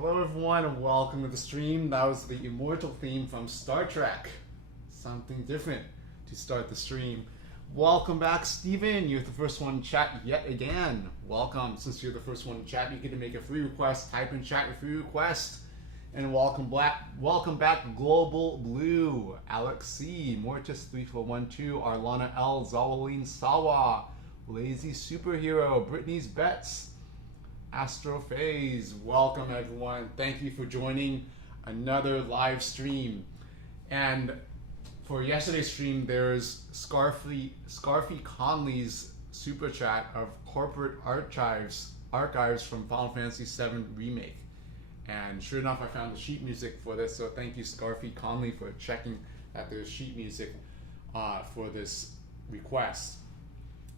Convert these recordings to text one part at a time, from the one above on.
Hello everyone and welcome to the stream. That was the immortal theme from Star Trek. Something different to start the stream. Welcome back, Steven. You're the first one in chat yet again. Welcome. Since you're the first one in chat, you get to make a free request. Type in chat your free request. And welcome back, Global Blue, Alex C, Mortis3412, Arlana L, Zawaline Sawa, Lazy Superhero, Brittany's Bets, Astrophase. Welcome everyone. Thank you for joining another live stream. And for yesterday's stream, there's Scarfy Conley's super chat of corporate archives from Final Fantasy VII Remake. And sure enough, I found the sheet music for this, so thank you, Scarfy Conley, for checking that there's sheet music for this request.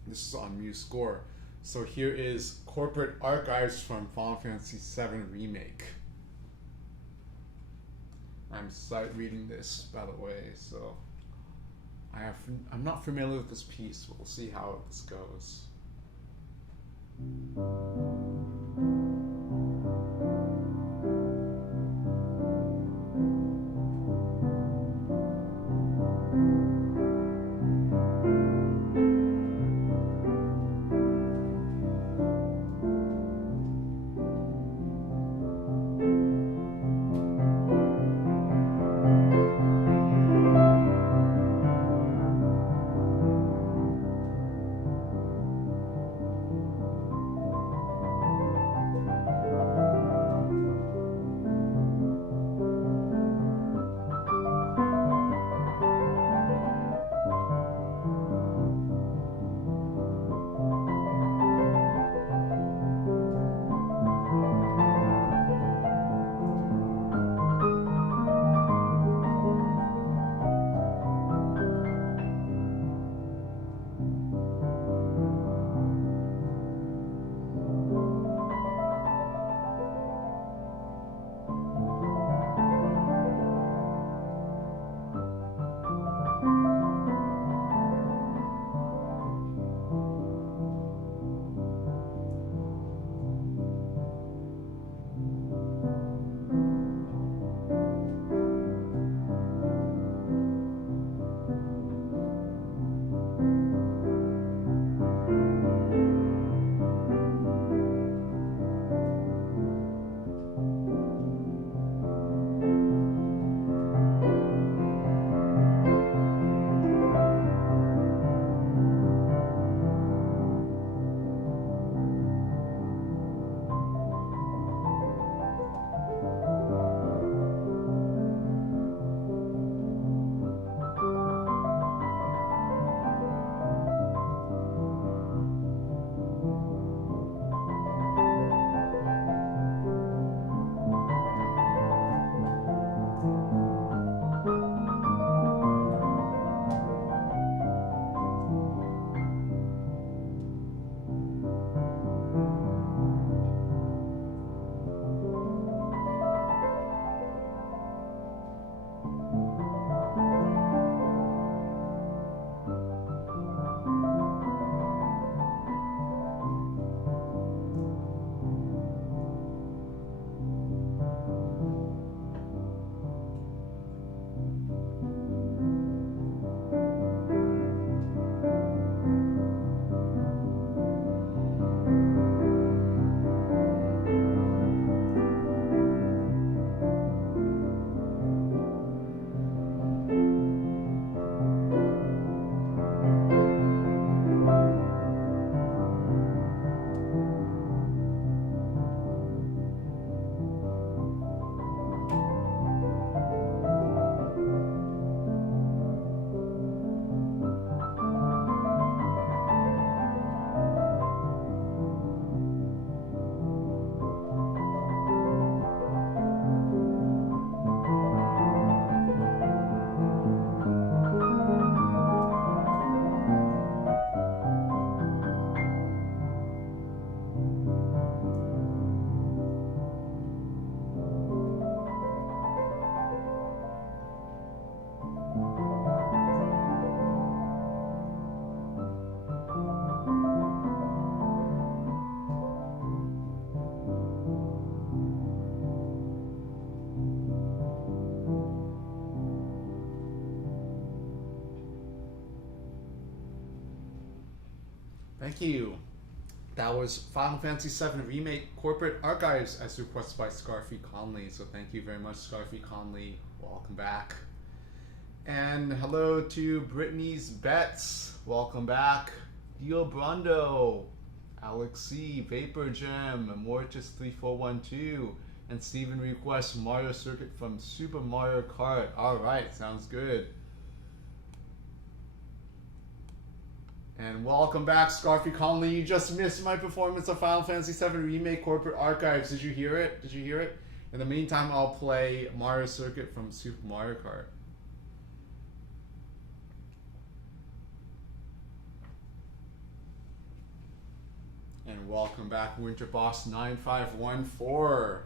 This is on MuseScore. So here is Corporate Archives from Final Fantasy VII Remake. I'm sight reading this, by the way, so I'm not familiar with this piece, but we'll see how this goes. Thank you. That was Final Fantasy VII Remake Corporate Archives as requested by Scarfy Conley. So thank you very much, Scarfy Conley. Welcome back. And hello to Brittany's Bets. Welcome back. Dio Brondo, Alex C, Vapor Gem, Mortis3412, and Steven requests Mario Circuit from Super Mario Kart. Alright, sounds good. And welcome back, Scarfy Conley. You just missed my performance of Final Fantasy VII Remake Corporate Archives. Did you hear it? Did you hear it? In the meantime, I'll play Mario Circuit from Super Mario Kart. And welcome back, Winter Boss 9514.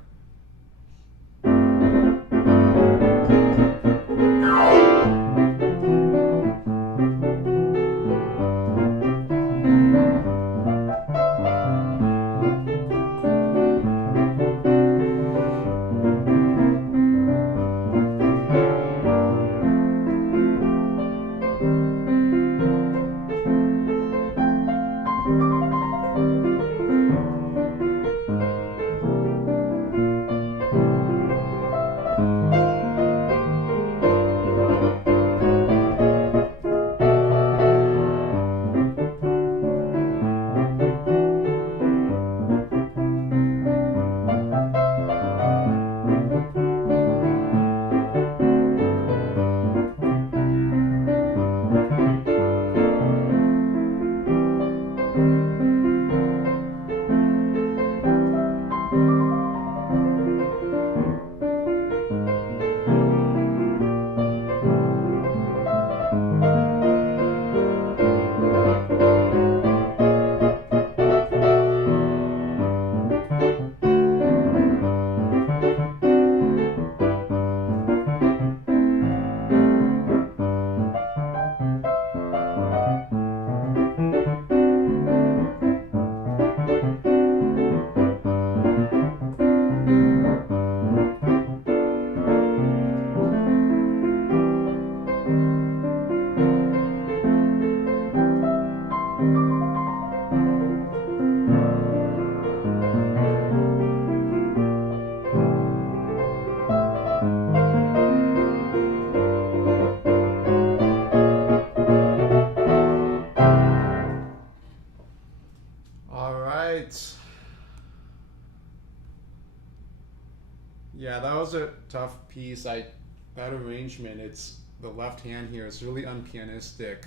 Yeah, that was a tough piece. That arrangement, it's the left hand here, it's really unpianistic.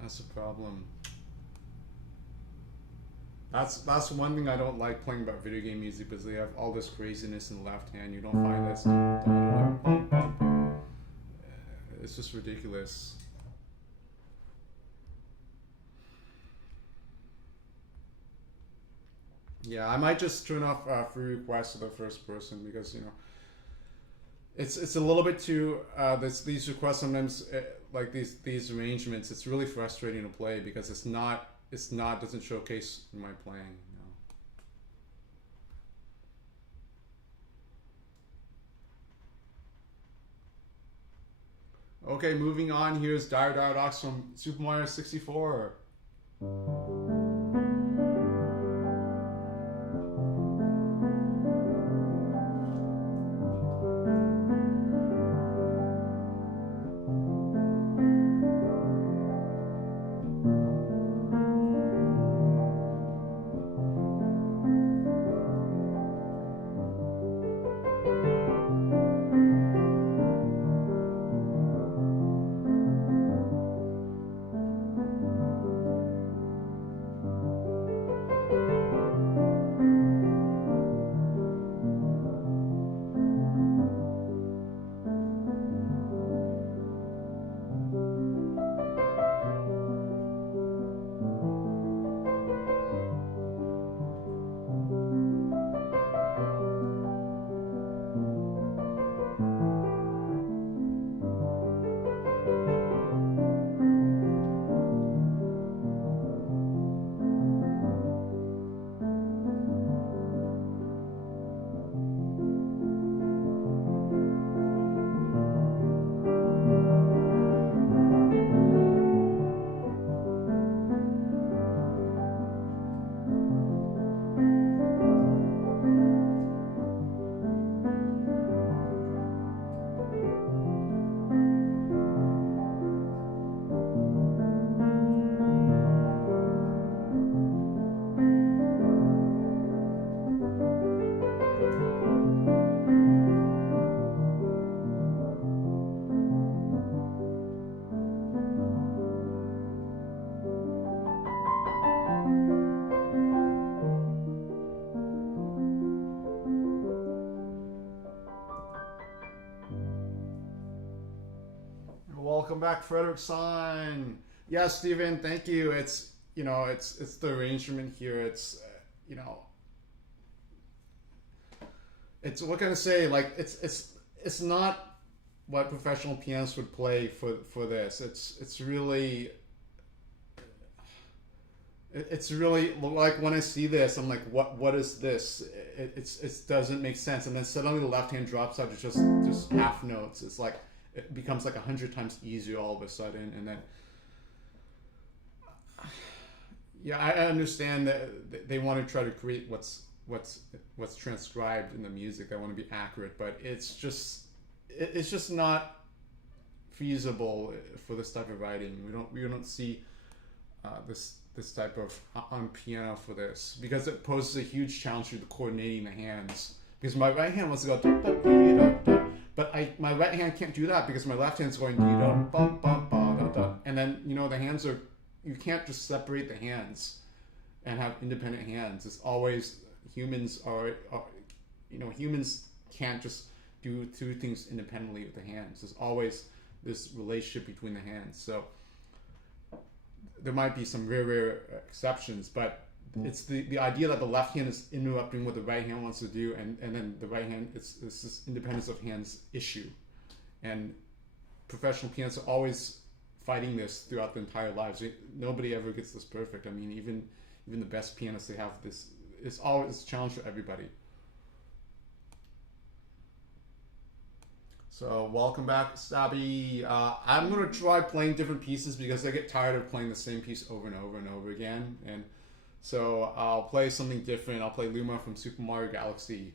That's a problem. That's one thing I don't like playing about video game music, because they have all this craziness in the left hand. You don't find this. It's just ridiculous. Yeah, I might just turn off free requests to the first person, because it's a little bit too these requests sometimes like these arrangements. It's really frustrating to play because it's not doesn't showcase my playing. Okay, moving on. Here's Dire Docs from Super Mario 64. welcome back, Frederickson. Yeah, Steven, thank you. It's it's the arrangement here. It's it's what can I say? Like it's not what professional pianists would play for this. It's really like when I see this, I'm like, what is this? It doesn't make sense. And then suddenly the left hand drops out to just half notes. It's like it becomes like 100 times easier all of a sudden. And then yeah, I understand that they want to try to create what's transcribed in the music. They want to be accurate, but it's just not feasible for this type of writing. We don't see this type of on piano for this, because it poses a huge challenge to the coordinating the hands. Because my right hand wants to go, but my right hand can't do that because my left hand's going and then the hands are, you can't just separate the hands and have independent hands. It's always humans can't just do two things independently with the hands. There's always this relationship between the hands. So there might be some rare exceptions, but it's the idea that the left hand is interrupting what the right hand wants to do, and then the right hand, it's this independence of hands issue. And professional pianists are always fighting this throughout the entire lives. Nobody ever gets this perfect. I mean, even the best pianists, they have this. It's always a challenge for everybody. So welcome back, Stabby. I'm gonna try playing different pieces because I get tired of playing the same piece over and over and over again. And so I'll play something different. I'll play Luma from Super Mario Galaxy.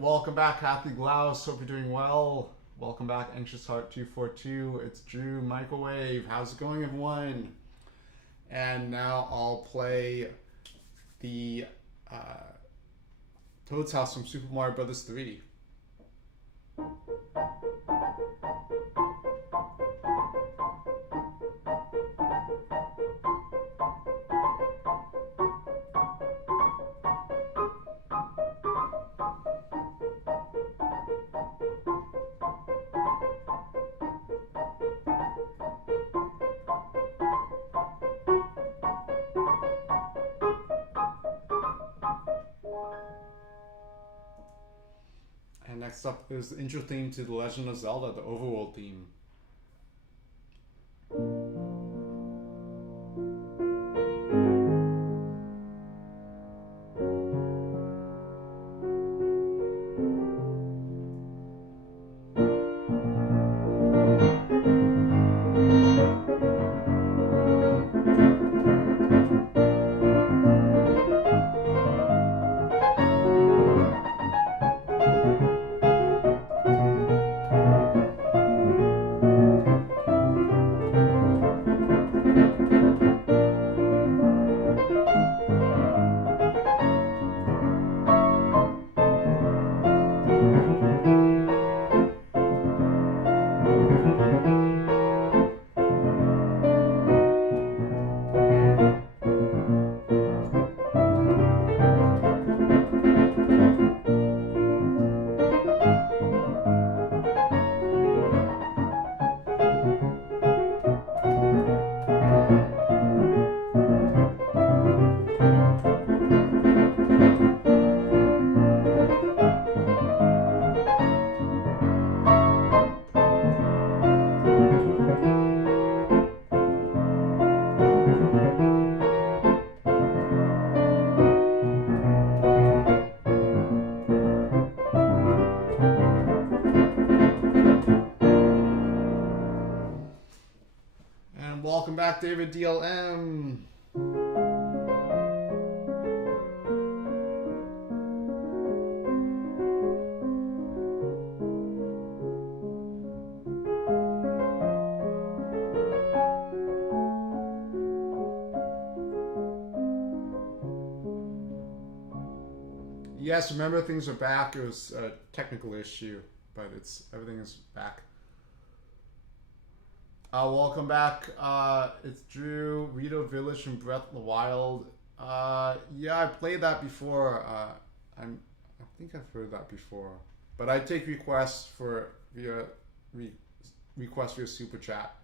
Welcome back, Kathy Glaus. Hope you're doing well. Welcome back, Anxious Heart 242. It's Drew Microwave. How's it going, everyone? And now I'll play the Toad's House from Super Mario Bros. 3. And next up is the intro theme to The Legend of Zelda, the Overworld theme. And welcome back, David DLM. Yes, remember things are back. It was a technical issue, but everything is back. Welcome back. It's Drew, Rito Village from Breath of the Wild. Yeah, I played that before. I think I've heard that before, but I take requests via Super Chat.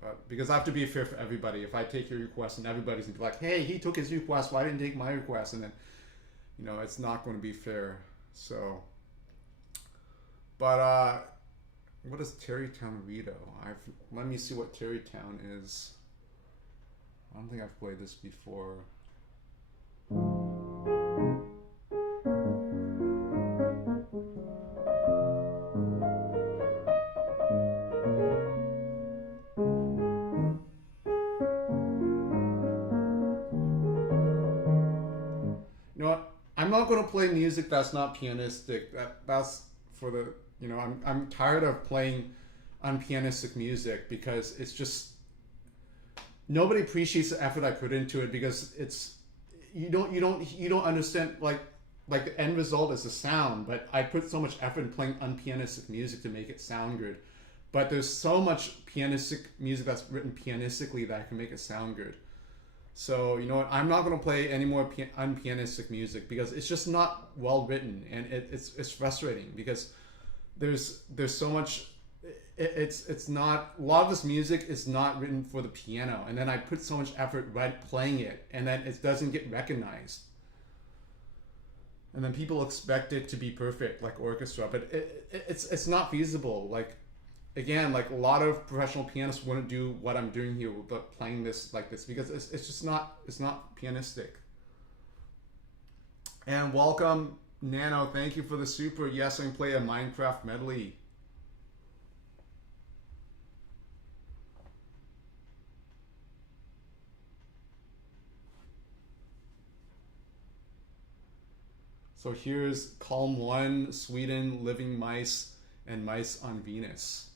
But because I have to be fair for everybody, if I take your request and everybody's gonna be like, "Hey, he took his request. Why didn't he take my request?" And then, it's not going to be fair. So, but what is Terrytown Rito? Let me see what Terrytown is. I don't think I've played this before. You know what? I'm not going to play music that's not pianistic. That's for the, I'm tired of playing unpianistic music because it's just, nobody appreciates the effort I put into it because you don't understand like the end result is the sound, but I put so much effort in playing unpianistic music to make it sound good. But there's so much pianistic music that's written pianistically that I can make it sound good. So, you know what? I'm not going to play any more unpianistic music because it's just not well written, and it's frustrating because there's so much. It's not, a lot of this music is not written for the piano, and then I put so much effort playing it, and then it doesn't get recognized. And then people expect it to be perfect, like orchestra, but it's not feasible. Like, again, like a lot of professional pianists wouldn't do what I'm doing here with playing this like this because it's just not, it's not pianistic. And welcome, Nano. Thank you for the super. Yes, I can play a Minecraft medley. So here's Column 1, Sweden, Living Mice, and Mice on Venus.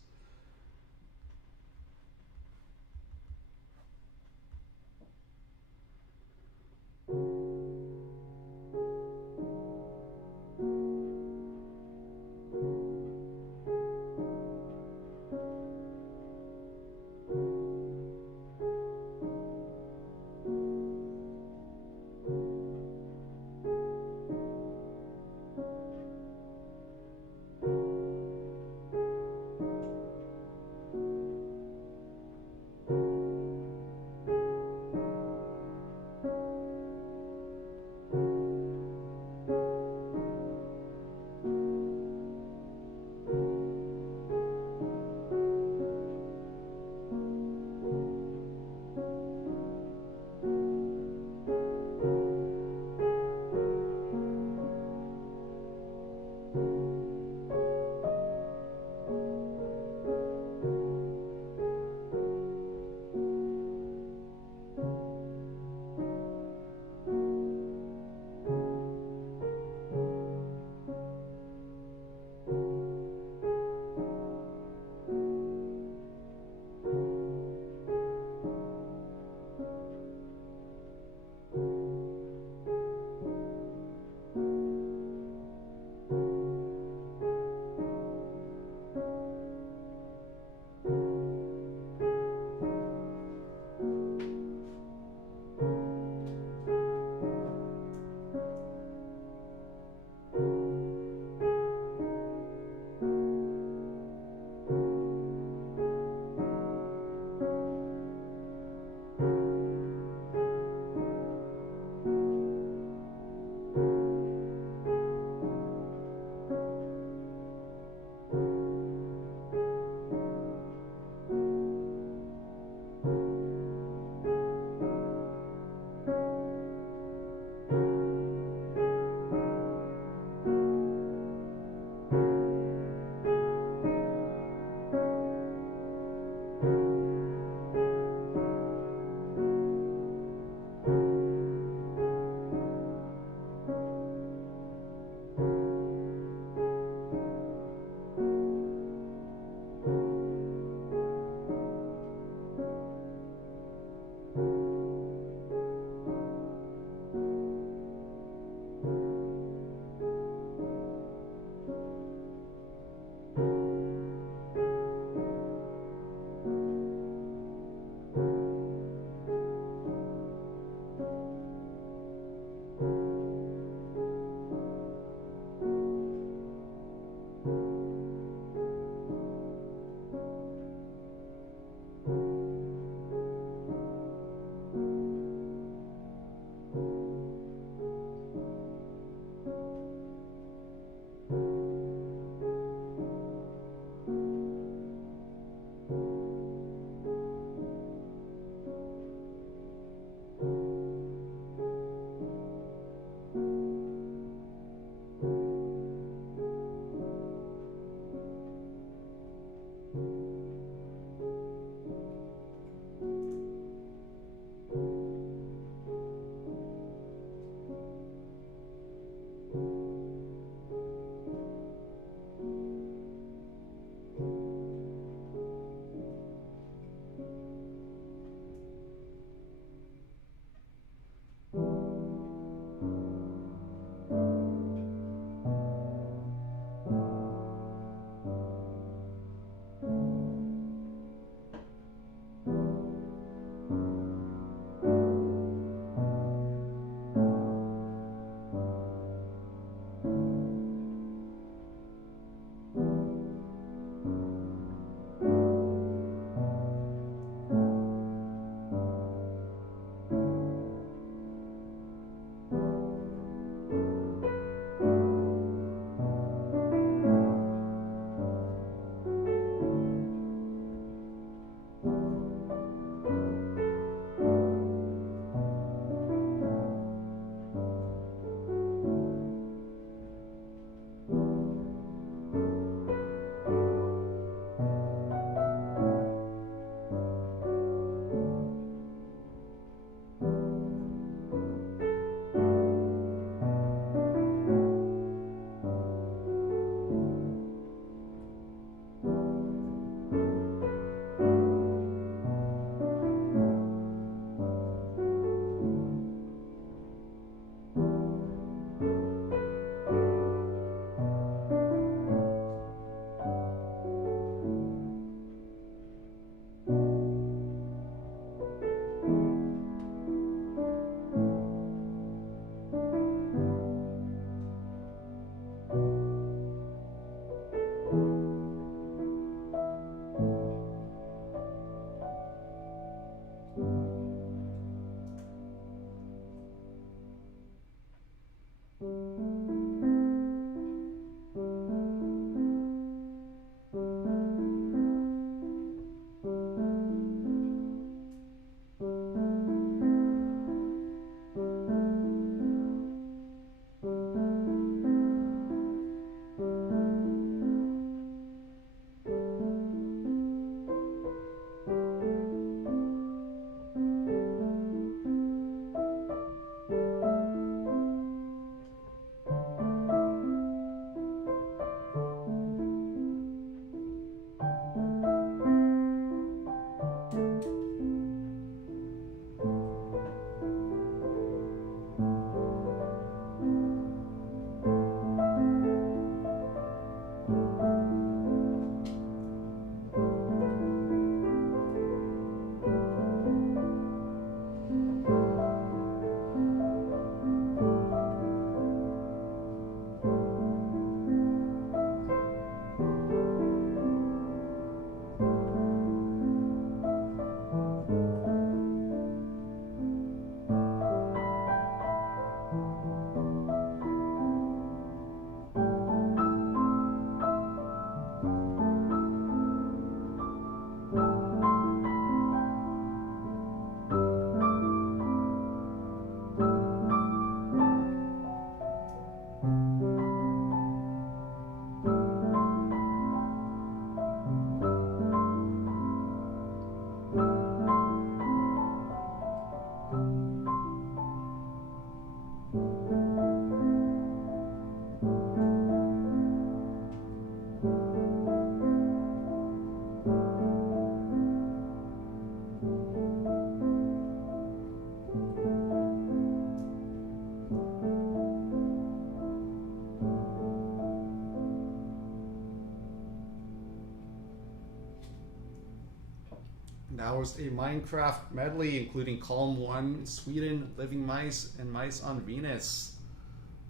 That was a Minecraft medley, including Column 1, Sweden, Living Mice, and Mice on Venus.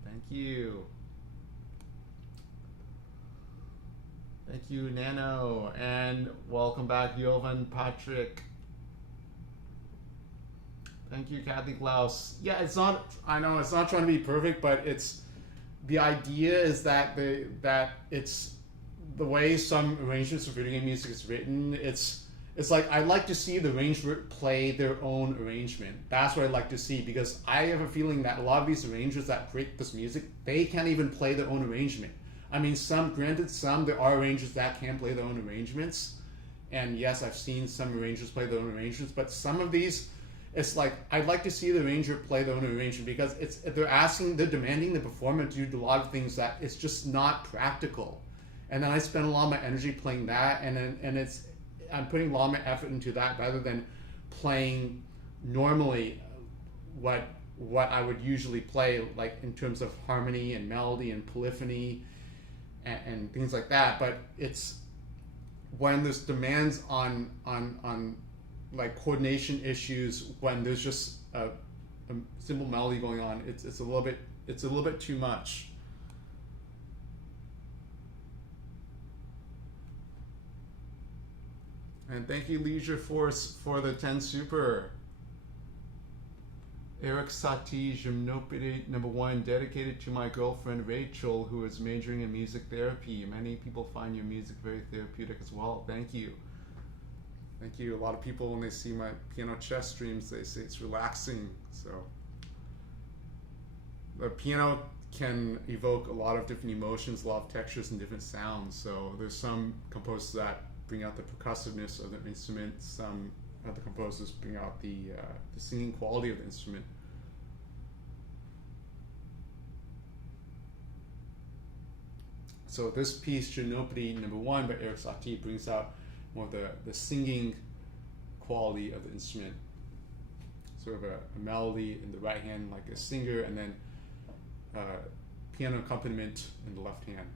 Thank you. Thank you, Nano. And welcome back, Jovan Patrick. Thank you, Kathy Klaus. Yeah, it's not, I know it's not trying to be perfect, but it's, the idea is that it's the way some arrangements for video game music is written. It's like I like to see the arranger play their own arrangement. That's what I like to see, because I have a feeling that a lot of these arrangers that create this music, they can't even play their own arrangement. I mean, granted, there are arrangers that can play their own arrangements, and yes, I've seen some arrangers play their own arrangements, but some of these, it's like I'd like to see the arranger play their own arrangement, because they're demanding the performer to do a lot of things that it's just not practical. And then I spend a lot of my energy playing that, and I'm putting a lot of my effort into that rather than playing normally what I would usually play, like in terms of harmony and melody and polyphony and things like that. But it's when there's demands on like coordination issues, when there's just a simple melody going on, it's a little bit too much. And thank you, Leisure Force, for the 10 super. Eric Satie, Gymnopédie #1, dedicated to my girlfriend Rachel, who is majoring in music therapy. Many people find your music very therapeutic as well. Thank you. Thank you. A lot of people, when they see my piano chess streams, they say it's relaxing. So the piano can evoke a lot of different emotions, a lot of textures and different sounds. So there's some composers that bring out the percussiveness of the instrument. Some other composers bring out the singing quality of the instrument. So this piece, Gymnopédie #1 by Eric Satie, brings out more of the singing quality of the instrument. Sort of a melody in the right hand, like a singer, and then piano accompaniment in the left hand.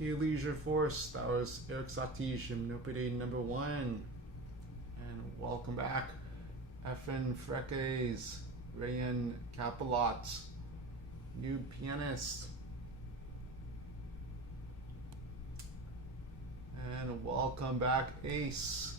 you, Leisure Force. That was Eric Satie, Gymnopédie number 1. And welcome back, FN Freckes, Rayan Capilot, new Pianist. And welcome back, Ace.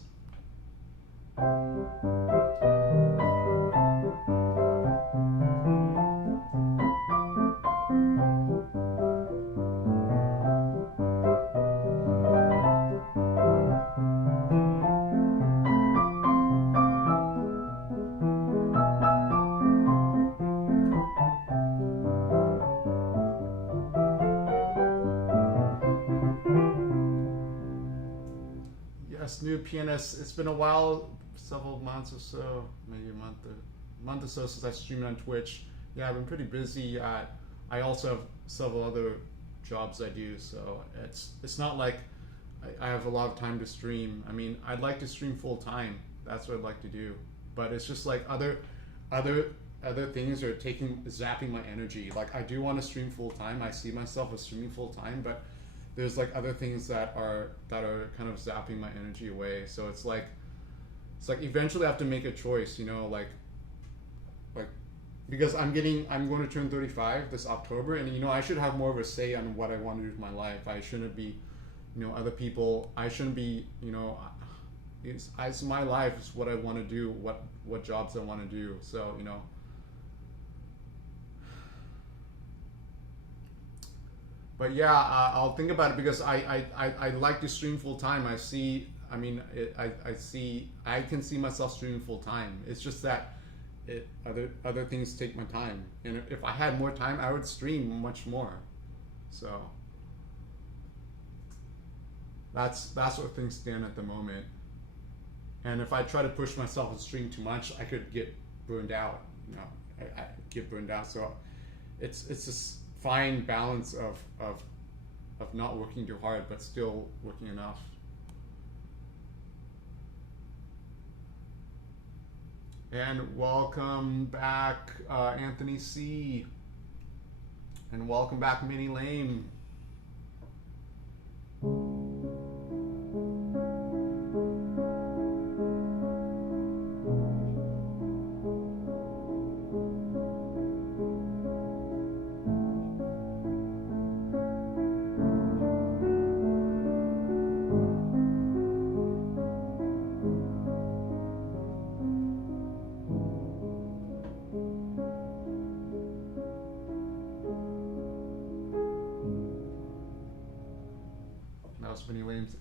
New Pianist. It's been a while, several months or so, maybe a month or so since I streamed on Twitch. Yeah, I've been pretty busy. I also have several other jobs I do, so it's not like I have a lot of time to stream. I mean, I'd like to stream full time. That's what I'd like to do, but it's just like other things are zapping my energy. Like I do want to stream full time. I see myself as streaming full time, but there's like other things that are kind of zapping my energy away. So it's like eventually I have to make a choice, you know, like because I'm going to turn 35 this October, and you know I should have more of a say on what I want to do with my life. I shouldn't be, you know, other people. I shouldn't be, you know, it's my life. It's what I want to do. What jobs I want to do. So you know. But yeah, I'll think about it because I like to stream full time. I can see myself streaming full time. It's just that other things take my time, and if I had more time, I would stream much more. So that's where things stand at the moment. And if I try to push myself and stream too much, I could get burned out. You know, I get burned out. So it's just fine balance of not working too hard but still working enough. And welcome back, Anthony C. And welcome back, Minnie Lame.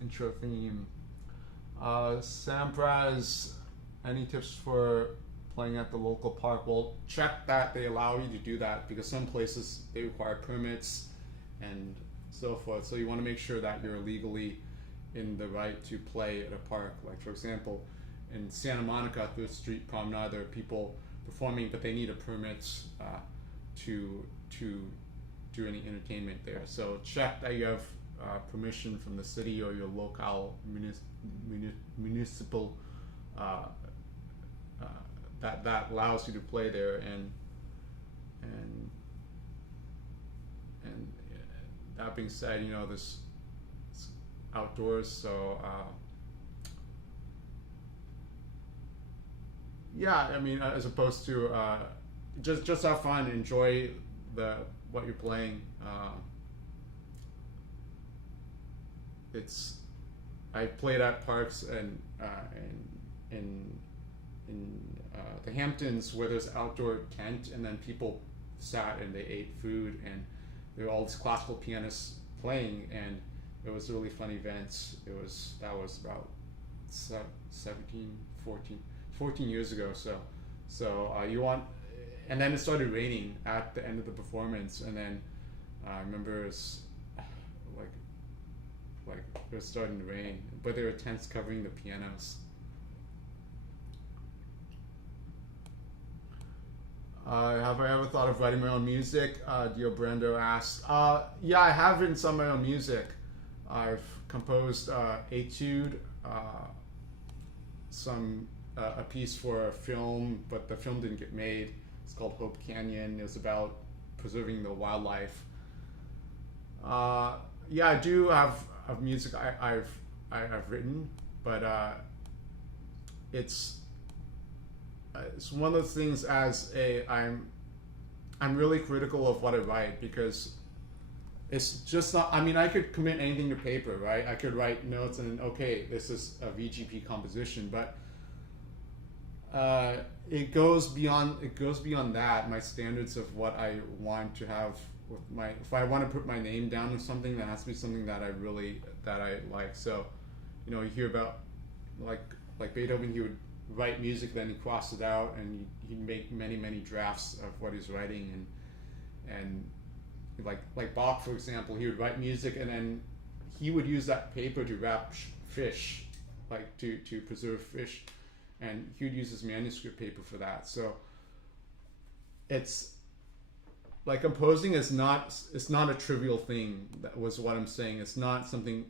Intro theme. Sampras, any tips for playing at the local park? Well, check that they allow you to do that, because some places they require permits and so forth. So you want to make sure that you're legally in the right to play at a park. Like for example, in Santa Monica, 3rd Street Promenade, there are people performing, but they need a permit to do any entertainment there. So check that you have permission from the city or your local municipal that allows you to play there, and that being said, you know, this it's outdoors, so yeah, I mean, as opposed to just have fun, enjoy what you're playing. I played at parks and in the Hamptons where there's outdoor tent, and then people sat and they ate food, and there were all these classical pianists playing, and it was a really fun event. That was about 14 years ago. So you want, and then it started raining at the end of the performance, and then I remember it was like it was starting to rain, but there were tents covering the pianos. Have I ever thought of writing my own music? Dio Brando asked. Yeah, I have written some of my own music. I've composed Etude, a piece for a film, but the film didn't get made. It's called Hope Canyon. It was about preserving the wildlife. yeah, I do have music I've written, but it's it's one of those things. As a I'm really critical of what I write, because it's just not. I mean, I could commit anything to paper, right? I could write notes and okay, this is a VGP composition, but it goes beyond. It goes beyond that. My standards of what I want to have with my. If I want to put my name down with something, that has to be something that I like. So, you hear about like Beethoven. He would write music, then he cross it out, and he'd make many drafts of what he's writing, and like Bach, for example, he would write music, and then he would use that paper to wrap fish, like to preserve fish, and he would use his manuscript paper for that. So it's like composing is not, it's not a trivial thing. That was what I'm saying. It's not something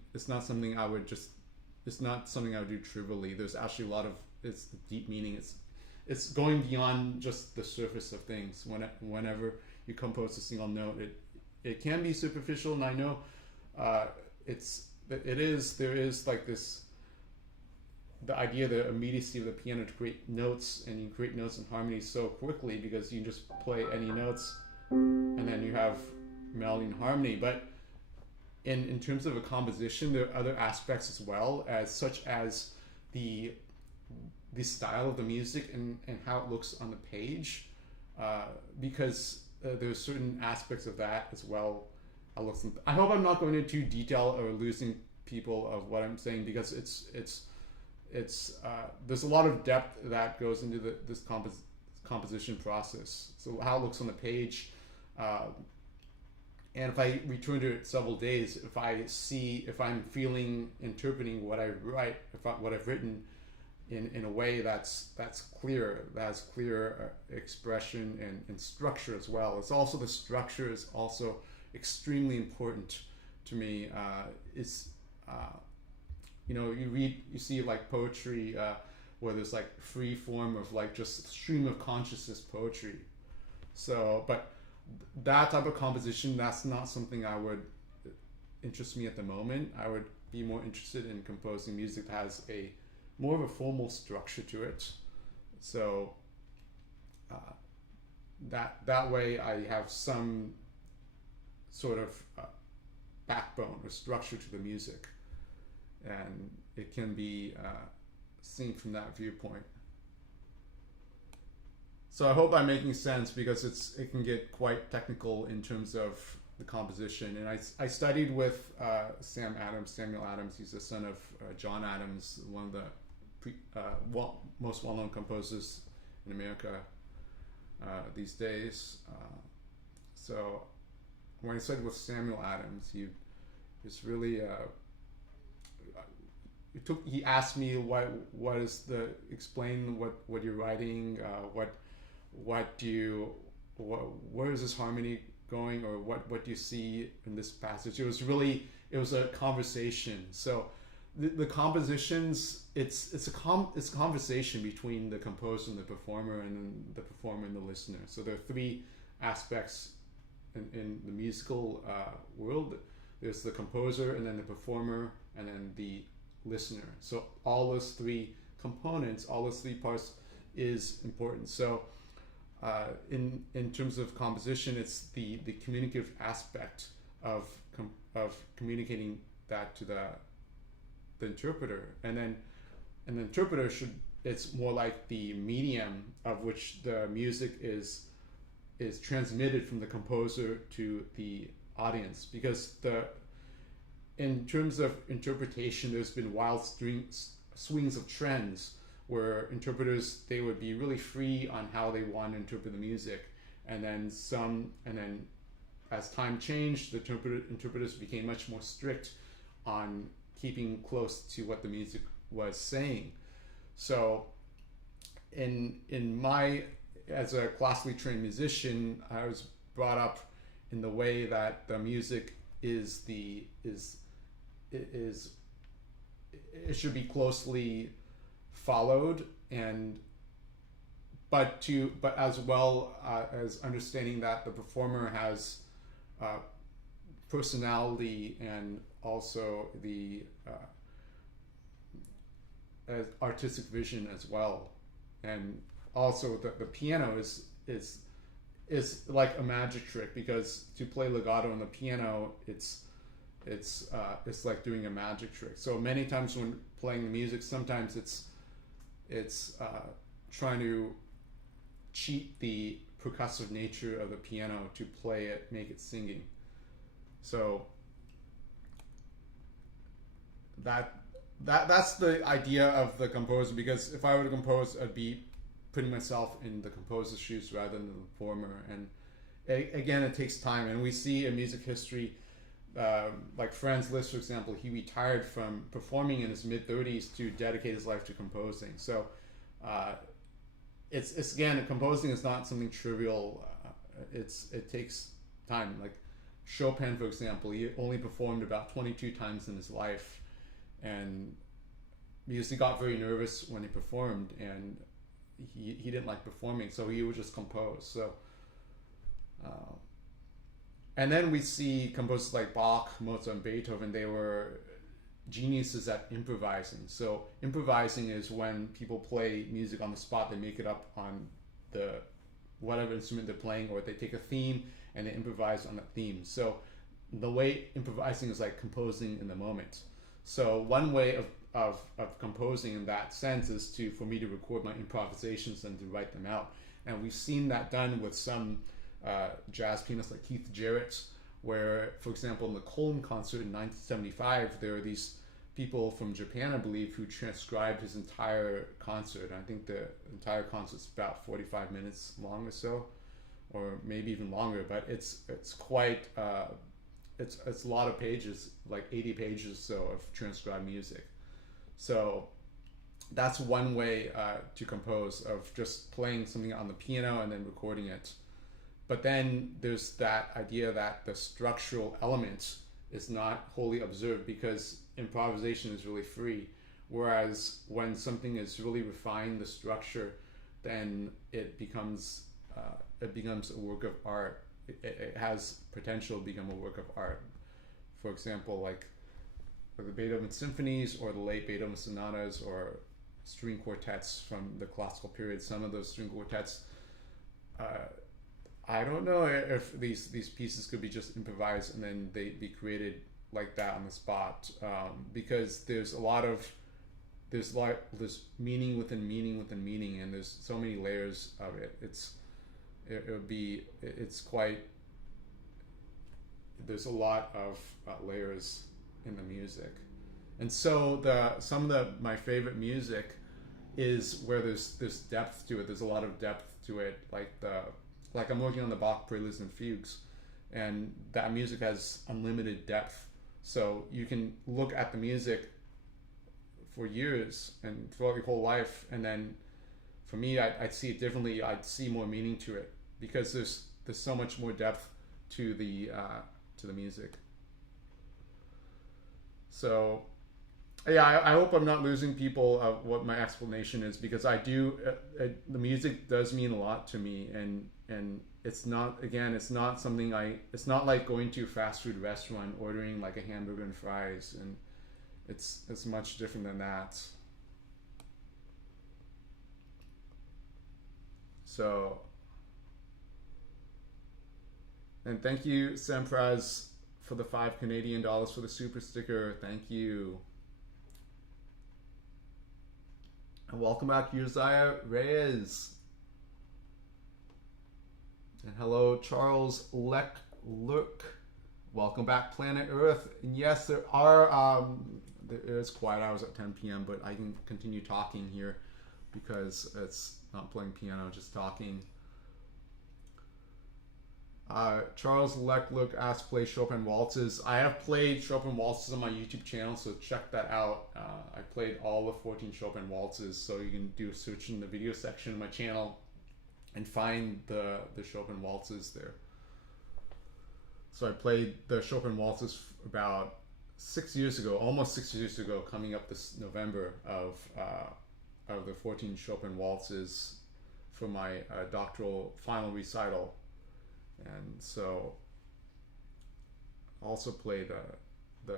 I would just, it's not something I would do trivially. There's actually a lot of, it's deep meaning. It's going beyond just the surface of things. Whenever you compose a single note, it can be superficial, and I know there is like this, the idea, the immediacy of the piano to create notes, and you create notes and harmonies so quickly because you just play any notes and then you have melody and harmony. But in terms of a composition, there are other aspects as well, such as the style of the music and how it looks on the page, because there's certain aspects of that as well. I hope I'm not going into detail or losing people of what I'm saying, because it's there's a lot of depth that goes into this composition process. So how it looks on the page, and if I return to it several days, if I'm interpreting what I write, what I've written in a way that's clear, that has clear expression and structure as well. It's also, the structure is also extremely important to me. You see like poetry where there's like free form of like just stream of consciousness poetry. So, but that type of composition, that's not something I would interest me at the moment. I would be more interested in composing music that has more of a formal structure to it. So that way I have some sort of backbone or structure to the music, and it can be seen from that viewpoint. So I hope I'm making sense, because it can get quite technical in terms of the composition. And I studied with Samuel Adams. He's the son of John Adams, one of the most well-known composers in America these days. So when I studied with Samuel Adams, he was really he asked me explain what you're writing, where is this harmony going, or what do you see in this passage. It was a conversation. So the compositions, it's a conversation between the composer and the performer, and the performer and the listener. So there are three aspects in the musical world. There's the composer, and then the performer, and then the listener. So all those three components, all those three parts is important. So in terms of composition, it's the communicative aspect of communicating that to the interpreter, and then the interpreter it's more like the medium of which the music is transmitted from the composer to the audience. Because in terms of interpretation, there's been wild swings of trends where interpreters, they would be really free on how they want to interpret the music, and then as time changed, the interpreters became much more strict on keeping close to what the music was saying. So as a classically trained musician, I was brought up in the way that the music it should be closely followed, but as well as understanding that the performer has personality and also the artistic vision as well. And also the piano is like a magic trick, because to play legato on the piano, it's like doing a magic trick. So many times when playing the music, sometimes it's trying to cheat the percussive nature of the piano to play it, make it singing. So that's the idea of the composer, because if I were to compose, I'd be putting myself in the composer's shoes rather than the performer. And again, it takes time, and we see in music history, like Franz Liszt, for example, he retired from performing in his mid-30s to dedicate his life to composing. So it's again, composing is not something trivial. It takes time. Like Chopin, for example, he only performed about 22 times in his life, and because he got very nervous when he performed, and he didn't like performing, so he would just compose. So and then we see composers like Bach, Mozart, and Beethoven. They were geniuses at improvising. So improvising is when people play music on the spot. They make it up on the whatever instrument they're playing, or they take a theme and they improvise on that theme. So the way improvising is like composing in the moment. So one way of composing in that sense is for me to record my improvisations and to write them out. And we've seen that done with some jazz pianists like Keith Jarrett, where, for example, in the Cologne concert in 1975, there were these people from Japan, I believe, who transcribed his entire concert. I think the entire concert's about 45 minutes long or so, or maybe even longer. But it's quite it's a lot of pages, like 80 pages or so of transcribed music. So that's one way to compose, of just playing something on the piano and then recording it. But then there's that idea that the structural element is not wholly observed, because improvisation is really free. Whereas when something is really refined, the structure, then it becomes a work of art. It has potential to become a work of art. For example, like the Beethoven symphonies or the late Beethoven sonatas or string quartets from the classical period. Some of those string quartets, I don't know if these pieces could be just improvised and then they be created like that on the spot, because there's meaning within meaning within meaning, and there's so many layers of it. There's a lot of layers in the music. And so some of my favorite music is where there's depth to it. There's a lot of depth to it, like I'm working on the Bach Preludes and Fugues, and that music has unlimited depth. So you can look at the music for years and throughout your whole life, and then for me, I'd see it differently. I'd see more meaning to it, because there's so much more depth to the music. So yeah, I hope I'm not losing people of what my explanation is, because I do. The music does mean a lot to me, and it's not something it's not like going to a fast food restaurant ordering like a hamburger and fries, and it's much different than that. So, and thank you, Sampraz, for the $5 for the super sticker. Thank you. And welcome back, Uzziah Reyes. And hello, Charles Leclerc. Welcome back, Planet Earth. And yes, there is quiet hours at 10 p.m., but I can continue talking here because it's not playing piano, just talking. Charles Leclerc asked, play Chopin waltzes. I have played Chopin waltzes on my YouTube channel, so check that out. I played all the 14 Chopin waltzes, so you can do a search in the video section of my channel and find the Chopin waltzes there. So I played the Chopin waltzes about 6 years ago, almost 6 years ago, coming up this November, of the 14 Chopin waltzes for my doctoral final recital. And so also play the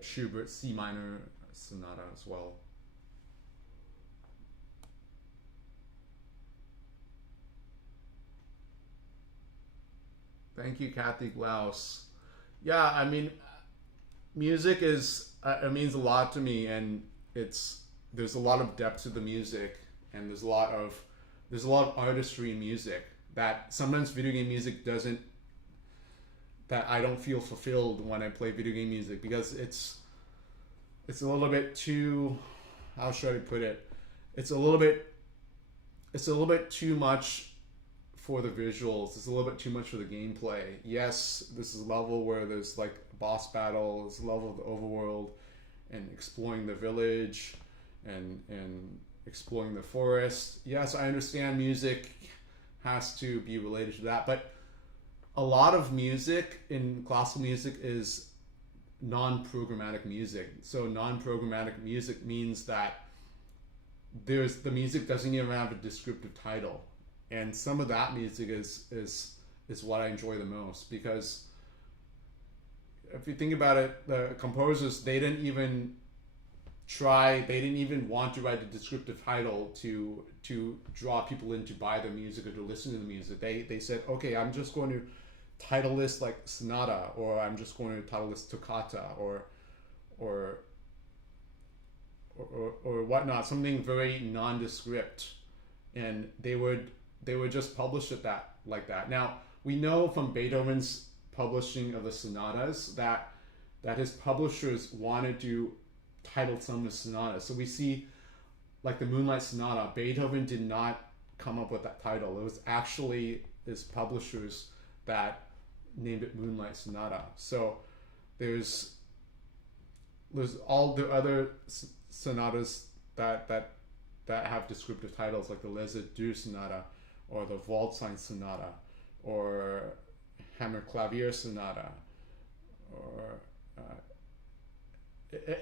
Schubert C minor sonata as well. Thank you, Kathy Glaus. Yeah, I mean, music is it means a lot to me, and it's there's a lot of depth to the music, and there's a lot of artistry in music that sometimes video game music doesn't, that I don't feel fulfilled when I play video game music, because it's a little bit too, how should I put it? It's a little bit too much for the visuals. It's a little bit too much for the gameplay. Yes, this is a level where there's like a boss battle. It's a level of the overworld and exploring the village and exploring the forest. Yes, I understand music has to be related to that, but a lot of music in classical music is non-programmatic music. So non-programmatic music means that the music doesn't even have a descriptive title, and some of that music is what I enjoy the most, because if you think about it, the composers, they didn't even want to write a descriptive title to draw people in to buy the music or to listen to the music. They said, okay, I'm just going to title this like sonata, or I'm just going to title this toccata, or whatnot, something very nondescript, and they would just publish it like that. Now we know from Beethoven's publishing of the sonatas that his publishers wanted to title some of the sonatas. So we see like the Moonlight Sonata, Beethoven did not come up with that title. It was actually his publishers that named it Moonlight Sonata. So there's all the other sonatas that have descriptive titles, like the Les Adieux Sonata, or the Waldstein Sonata, or Hammer Clavier Sonata, or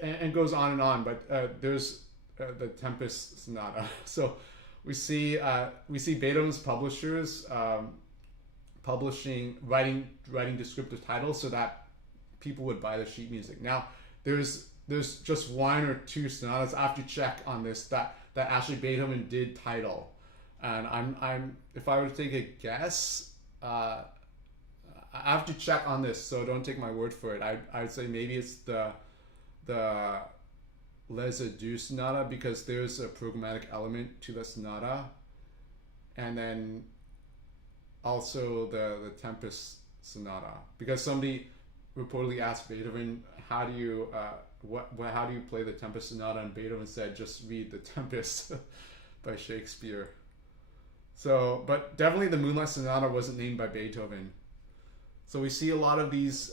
and goes on and on. But there's the Tempest Sonata. So we see Beethoven's publishers writing descriptive titles so that people would buy the sheet music. Now there's just one or two sonatas, I have to check on this, that actually Beethoven did title, and I'm if I were to take a guess, I have to check on this, so don't take my word for it. I'd say maybe it's the Les Adieux Sonata, because there's a programmatic element to the sonata, and then also the Tempest Sonata, because somebody reportedly asked Beethoven, how do you play the Tempest Sonata, and Beethoven said, just read the Tempest by Shakespeare. So, but definitely the Moonlight Sonata wasn't named by Beethoven. So we see a lot of these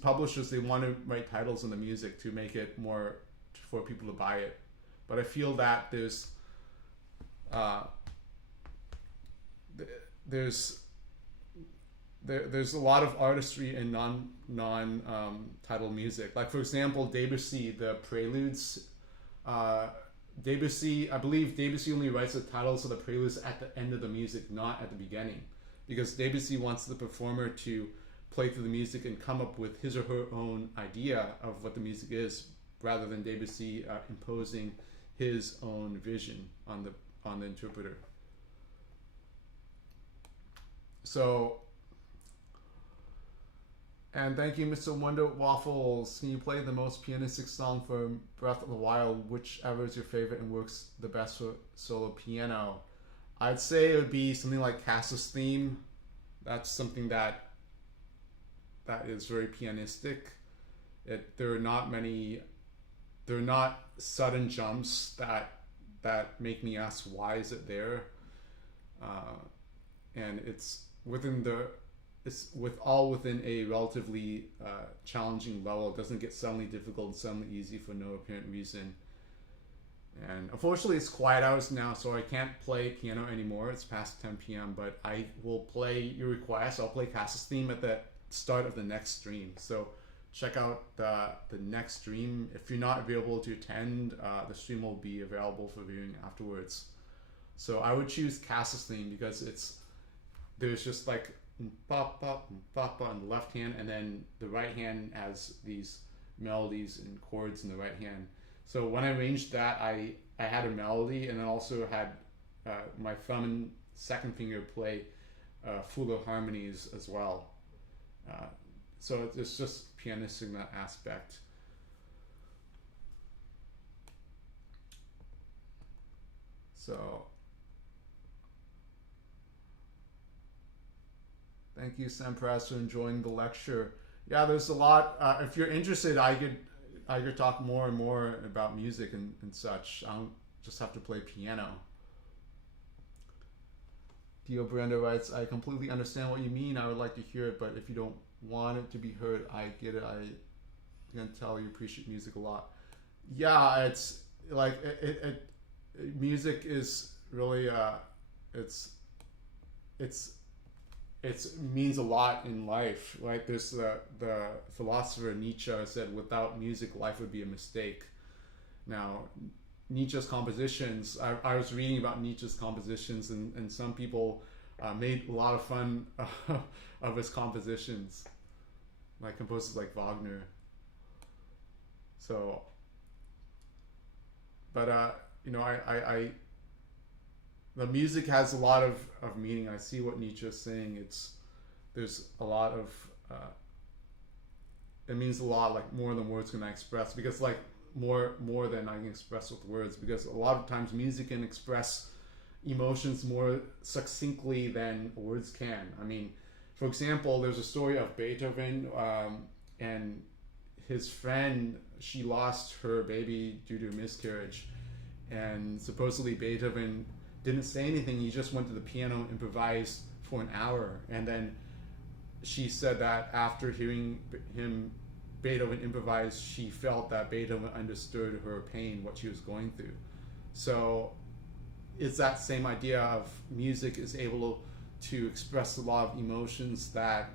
publishers, they want to write titles in the music to make it more for people to buy it. But I feel that there's a lot of artistry in non titled music. Like for example, Debussy, the preludes. I believe Debussy only writes the titles of the preludes at the end of the music, not at the beginning, because Debussy wants the performer to play through the music and come up with his or her own idea of what the music is, rather than Debussy imposing his own vision on the interpreter. So, and thank you, Mr. Wonder Waffles. Can you play the most pianistic song from Breath of the Wild, whichever is your favorite and works the best for solo piano? I'd say it would be something like Cass's theme. That's something that is very pianistic. There are not sudden jumps that make me ask, why is it there? And it's within a relatively challenging level. It doesn't get suddenly difficult and suddenly easy for no apparent reason. And unfortunately, it's quiet hours now, so I can't play piano anymore. It's past 10 p.m., but I will play your request. I'll play Cass's theme at the start of the next stream. So check out the next stream. If you're not available to attend, the stream will be available for viewing afterwards. So I would choose Cass's theme because it's there's just like pa on the left hand, and then the right hand has these melodies and chords in the right hand. So when I arranged that, I had a melody, and then also had my thumb and second finger play fuller harmonies as well. So it's just pianist in that aspect. So thank you, Sampras, for enjoying the lecture. Yeah, there's a lot. If you're interested, I could talk more and more about music and such. I don't just have to play piano. Dio Brenda writes, I completely understand what you mean. I would like to hear it, but if you don't want it to be heard, I get it. I can tell you appreciate music a lot. Yeah, it's like music is really it's means a lot in life. Like there's the philosopher Nietzsche said, without music, life would be a mistake. Now, Nietzsche's compositions, I was reading about Nietzsche's compositions, and some people made a lot of fun of his compositions, like composers like Wagner. So, but you know, I the music has a lot of meaning. I see what Nietzsche is saying. There's a lot of it means a lot, like more than words can I express, because like more than I can express with words, because a lot of times music can express emotions more succinctly than words can. I mean, for example, there's a story of Beethoven and his friend. She lost her baby due to a miscarriage, and supposedly Beethoven didn't say anything. He just went to the piano, improvised for an hour, and then she said that after hearing Beethoven improvise, she felt that Beethoven understood her pain, what she was going through. So it's that same idea of music is able to express a lot of emotions that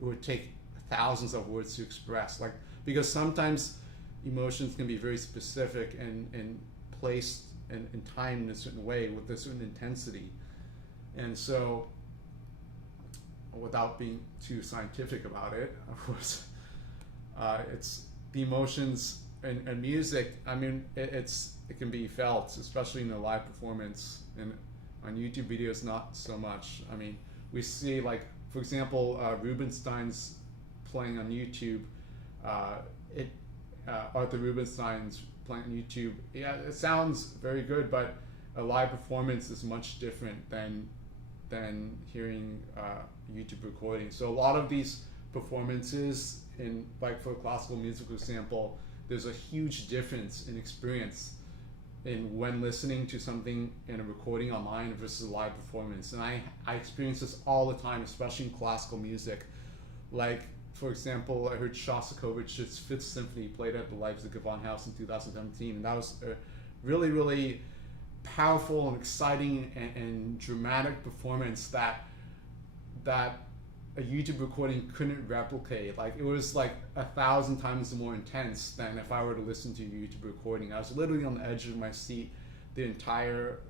would take thousands of words to express. Like, because sometimes emotions can be very specific and placed and timed in a certain way with a certain intensity. And so, without being too scientific about it, of course, it's the emotions and music. I mean, it can be felt, especially in a live performance, and on YouTube videos not so much. I mean, we see, like, for example, Rubinstein's playing on YouTube. Arthur Rubinstein's playing on YouTube. Yeah, it sounds very good, but a live performance is much different than hearing YouTube recording. So a lot of these performances, in like for classical music, for example, there's a huge difference in experience in when listening to something in a recording online versus a live performance. And I experience this all the time, especially in classical music. Like, for example, I heard Shostakovich's Fifth Symphony played at the Leipzig Gewandhaus in 2017, and that was a really, really powerful and exciting and dramatic performance that a YouTube recording couldn't replicate. Like, it was like 1,000 times more intense than if I were to listen to a YouTube recording. I was literally on the edge of my seat the entire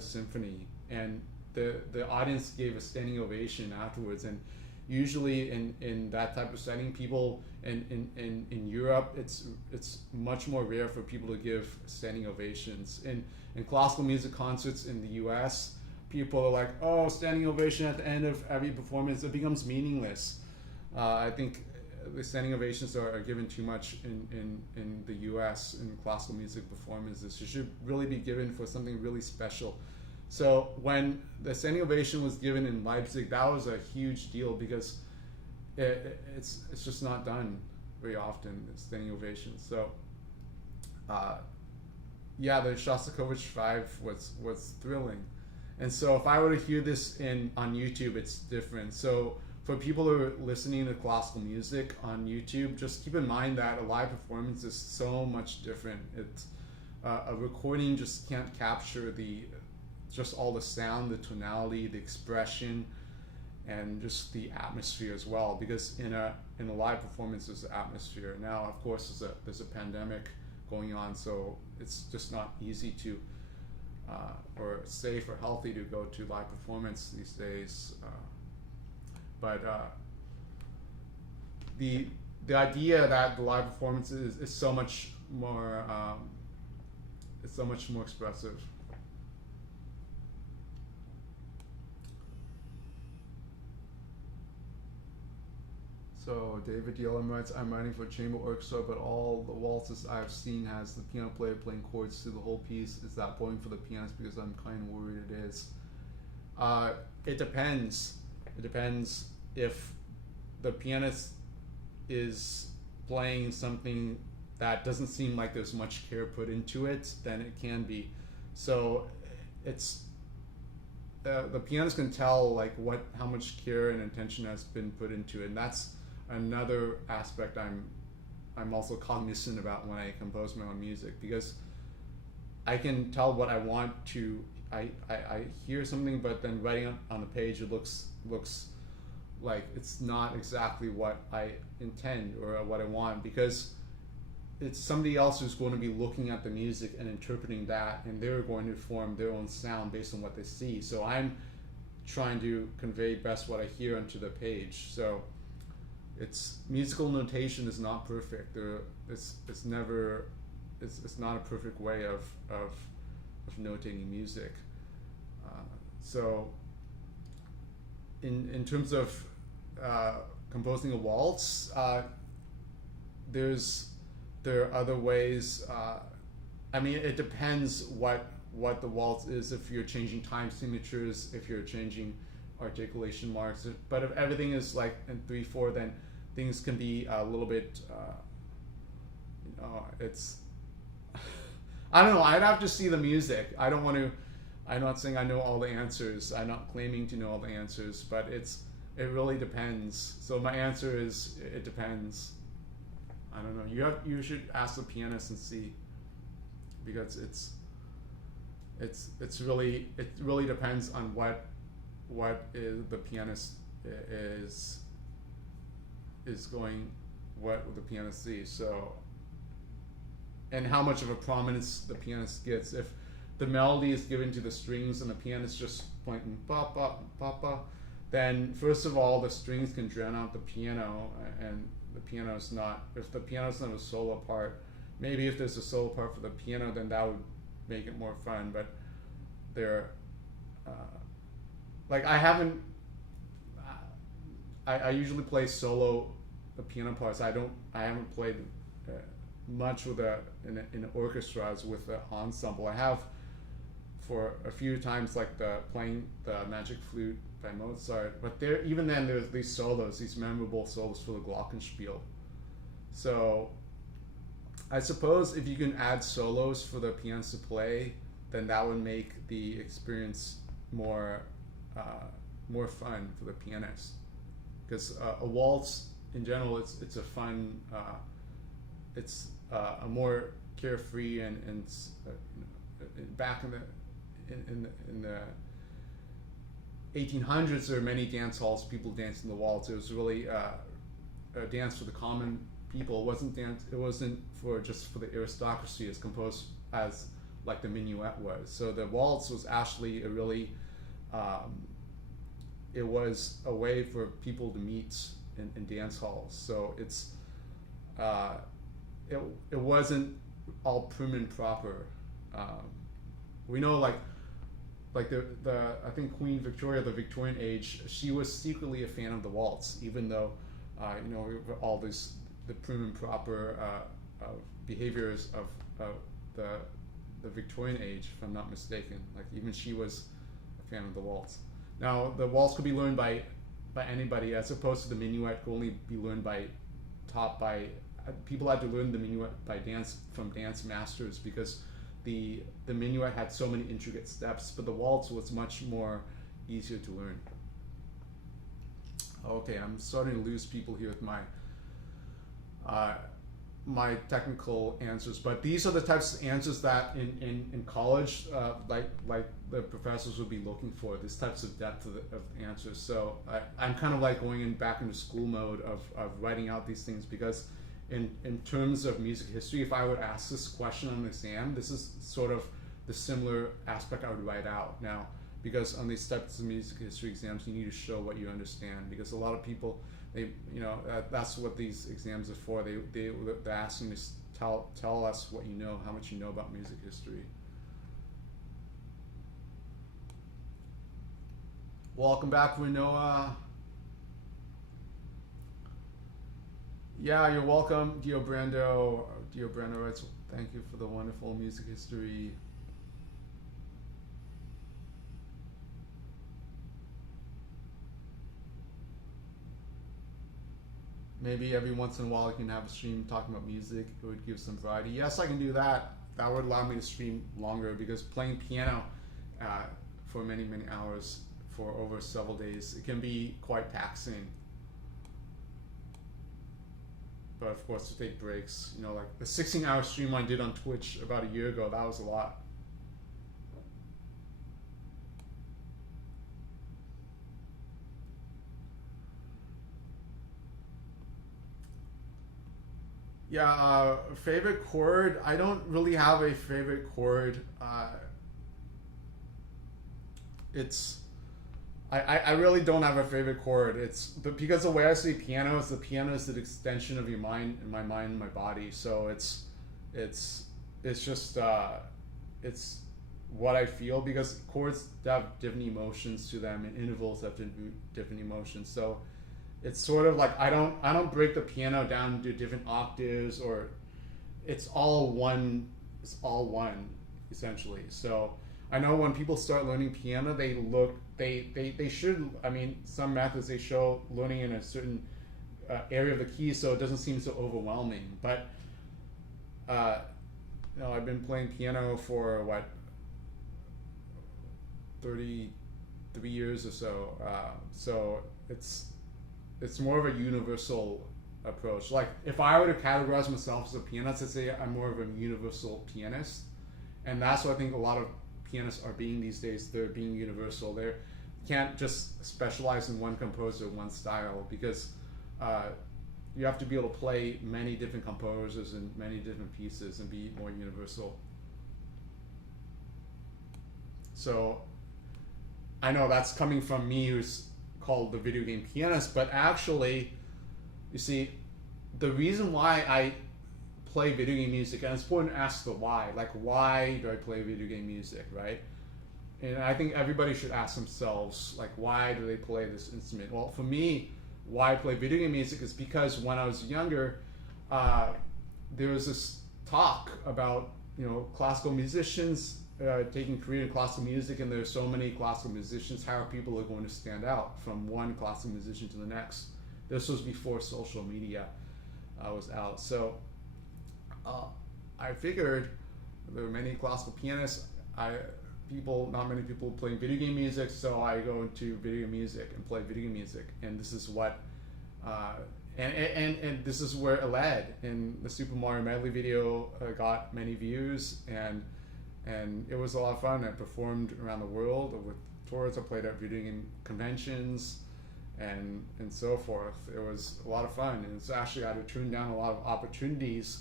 symphony, and the audience gave a standing ovation afterwards. And usually in that type of setting, people in Europe, it's much more rare for people to give standing ovations. In classical music concerts in the US, people are like, oh, standing ovation at the end of every performance, it becomes meaningless. I think the standing ovations are given too much in the US in classical music performances. It should really be given for something really special. So when the standing ovation was given in Leipzig, that was a huge deal, because it's just not done very often, the standing ovation. So yeah, the Shostakovich 5 was thrilling. And so if I were to hear this on YouTube, it's different. So for people who are listening to classical music on YouTube, just keep in mind that a live performance is so much different. It's a recording just can't capture just all the sound, the tonality, the expression, and just the atmosphere as well. Because in a live performance, there's an atmosphere. Now, of course, there's a pandemic going on, so it's just not easy to or safe or healthy to go to live performance these days. But the idea that the live performance is so much more it's so much more expressive. So David Yellum writes, I'm writing for a chamber orchestra, but all the waltzes I've seen has the piano player playing chords through the whole piece. Is that boring for the pianist? Because I'm kind of worried it is. It depends. It depends if the pianist is playing something that doesn't seem like there's much care put into it, then it can be. So it's the pianist can tell like how much care and attention has been put into it, and that's another aspect I'm also cognizant about when I compose my own music, because I can tell what I want to. I hear something, but then writing it on the page, it looks like it's not exactly what I intend or what I want, because it's somebody else who's going to be looking at the music and interpreting that, and they're going to form their own sound based on what they see. So I'm trying to convey best what I hear onto the page. So it's musical notation is not perfect. It's not a perfect way of notating music. So in terms of composing a waltz, there are other ways. I mean, it depends what the waltz is. If you're changing time signatures, if you're changing articulation marks, but if everything is like in 3/4, then things can be a little bit. It's. I don't know. I'd have to see the music. I don't want to. I'm not saying I know all the answers. I'm not claiming to know all the answers, but it really depends. So my answer is it depends. I don't know. You should ask the pianist and see, because it really depends on what the pianist is going, what the pianist sees. So, and how much of a prominence the pianist gets. If the melody is given to the strings and the pianist just pointing ba ba ba ba, then first of all the strings can drown out the piano, and the piano's not. If the piano's not a solo part, maybe if there's a solo part for the piano, then that would make it more fun. But there, like I haven't. I usually play solo piano parts. I haven't played much with in orchestras with the ensemble. I have for a few times, like playing the Magic Flute by Mozart. But even then there's these solos, these memorable solos for the Glockenspiel. So I suppose if you can add solos for the pianist to play, then that would make the experience more fun for the pianist. Because a waltz in general, it's a fun, it's a more carefree and back in the 1800s, there were many dance halls, people dancing the waltz. It was really a dance for the common people. It wasn't just for the aristocracy as composed as like the minuet was. So the waltz was actually a really it was a way for people to meet in dance halls. So it wasn't all prim and proper. We know like the I think Queen Victoria, the Victorian age, she was secretly a fan of the waltz, even though all the prim and proper behaviors of the Victorian age, if I'm not mistaken. Like even she was a fan of the waltz. Now the waltz could be learned by anybody, as opposed to the minuet could only be learned taught by people had to learn the minuet from dance masters, because the minuet had so many intricate steps, but the waltz was much more easier to learn. Okay, I'm starting to lose people here with my technical answers, but these are the types of answers that in college, like the professors would be looking for, these types of depth of answers. So I'm kind of like going back into school mode of writing out these things, because in terms of music history, if I would ask this question on the exam, this is sort of the similar aspect I would write out now. Because on these types of music history exams, you need to show what you understand. Because a lot of people, that's what these exams are for. They're asking to tell us what you know, how much you know about music history. Welcome back, Renoa. Yeah, you're welcome, Dio Brando. Dio Brando writes, thank you for the wonderful music history. Maybe every once in a while you can have a stream talking about music. It would give some variety. Yes, I can do that. That would allow me to stream longer, because playing piano for many, many hours for over several days, it can be quite taxing. But of course, to take breaks, like the 16-hour stream I did on Twitch about a year ago, that was a lot. Yeah, favorite chord. I don't really have a favorite chord. I really don't have a favorite chord. But because the way I see piano is, the piano is the extension of your mind, and my mind, and my body. So it's just it's what I feel, because chords have different emotions to them, and intervals have different emotions. So it's sort of like I don't break the piano down into different octaves, or it's all one essentially. So I know when people start learning piano, they should, some methods, they show learning in a certain area of the key, so it doesn't seem so overwhelming. But I've been playing piano for 33 years or so. So it's more of a universal approach. Like if I were to categorize myself as a pianist, I'd say I'm more of a universal pianist, and that's what I think a lot of pianists are being these days. They're being universal. They can't just specialize in one composer, one style, because you have to be able to play many different composers and many different pieces and be more universal. So I know that's coming from me, who's called the video game pianist, but actually, you see, the reason why I play video game music, and it's important to ask the why. Like, why do I play video game music, right? And I think everybody should ask themselves, like, why do they play this instrument? Well, for me, why I play video game music is because when I was younger, there was this talk about, classical musicians taking career in classical music, and there's so many classical musicians. How are people going to stand out from one classical musician to the next? This was before social media was out. So I figured there were many classical pianists. Not many people playing video game music, so I go into video music and play video music, and this is what and this is where it led. And the Super Mario medley video got many views, and it was a lot of fun. I performed around the world with tours. I played at video game conventions and so forth. It was a lot of fun, and it's actually, I had to turn down a lot of opportunities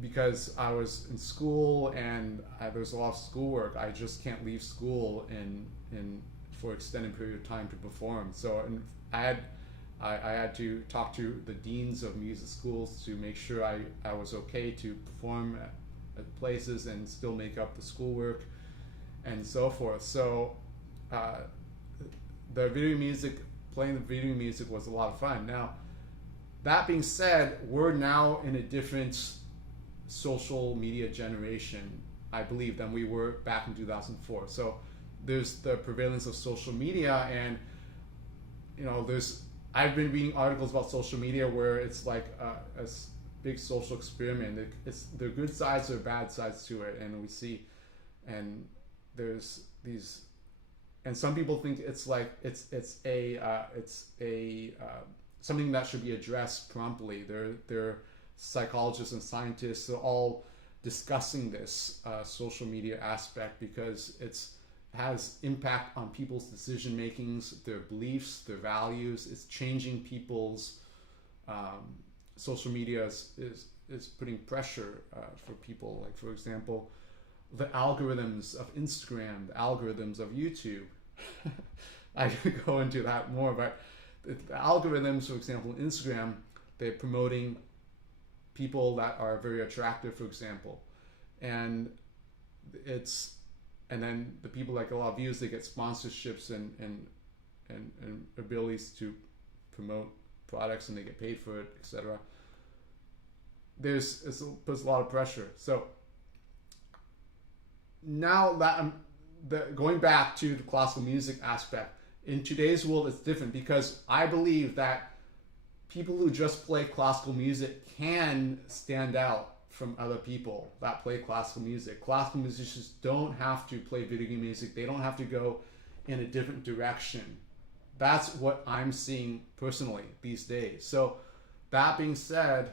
because I was in school, and there was a lot of schoolwork. I just can't leave school for extended period of time to perform. So I had to talk to the deans of music schools to make sure I was okay to perform at places and still make up the schoolwork and so forth. So playing the video music was a lot of fun. Now, that being said, we're now in a different social media generation, I believe, than we were back in 2004. So there's the prevalence of social media, and I've been reading articles about social media where it's like a big social experiment. There are good sides or bad sides to it, and we see, and there's these, and some people think it's like it's something that should be addressed promptly. They're psychologists and scientists are all discussing this social media aspect, because it has impact on people's decision makings, their beliefs, their values. It's changing people's social media is putting pressure for people. Like, for example, the algorithms of Instagram, the algorithms of YouTube. I could go into that more, but the algorithms, for example, Instagram, they're promoting people that are very attractive, for example, and then the people that get a lot of views, they get sponsorships and abilities to promote products, and they get paid for it, etc. It puts a lot of pressure. So now that I'm going back to the classical music aspect, in today's world it's different, because I believe that people who just play classical music can stand out from other people that play classical music. Classical musicians don't have to play video game music. They don't have to go in a different direction. That's what I'm seeing personally these days. So that being said,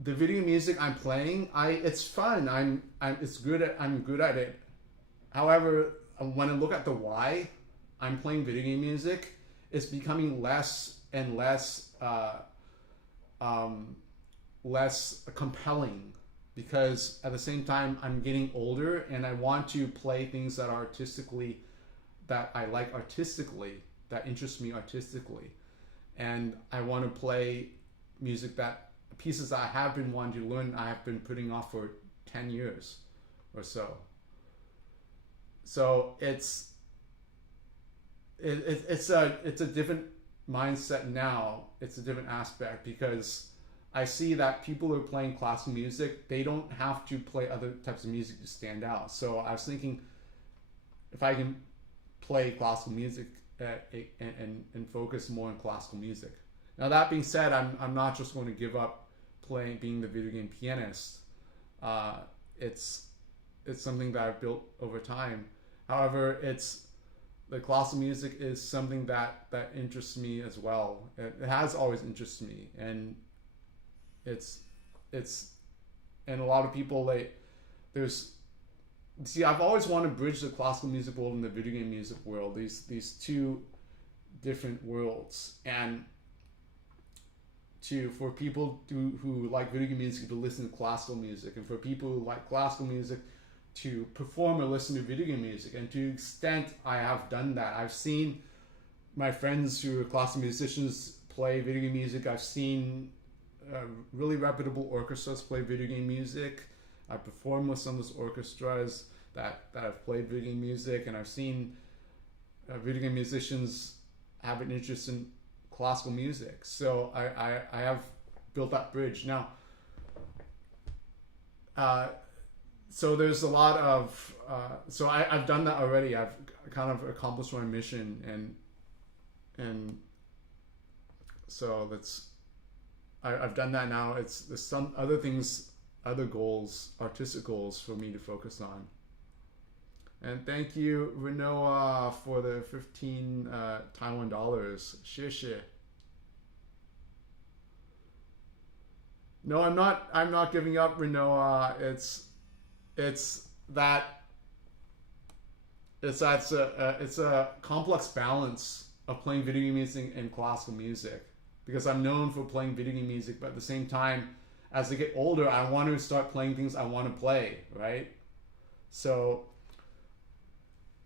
the video music I'm playing, it's fun. I'm good at it. However, when I look at the why I'm playing video game music, it's becoming less and less less compelling, because at the same time I'm getting older and I want to play things that are that I like artistically, that interest me artistically, and I want to play music pieces that I have been wanting to learn, I have been putting off for 10 years or so. So it's a different mindset now. It's a different aspect, because I see that people who are playing classical music, they don't have to play other types of music to stand out. So I was thinking, if I can play classical music and focus more on classical music. Now that being said, I'm not just going to give up being the video game pianist. It's something that I've built over time. However, the classical music is something that interests me as well. It has always interested me, and and a lot of people I've always wanted to bridge the classical music world and the video game music world, these two different worlds, and for people who like video game music to listen to classical music, and for people who like classical music to perform or listen to video game music. And to the extent I have done that, I've seen my friends who are classical musicians play video game music. I've seen really reputable orchestras play video game music. I performed with some of those orchestras that have played video game music, and I've seen video game musicians have an interest in classical music. So I have built that bridge now. So there's a lot of so I've done that already. I've kind of accomplished my mission, and so I've done that now. There's some other things, other goals, artistic goals for me to focus on. And thank you, Renoa, for the 15 Taiwan dollars. 谢谢. No, I'm not giving up, Renoa. It's a complex balance of playing video game music and classical music, because I'm known for playing video game music, but at the same time, as I get older, I want to start playing things I want to play, right? So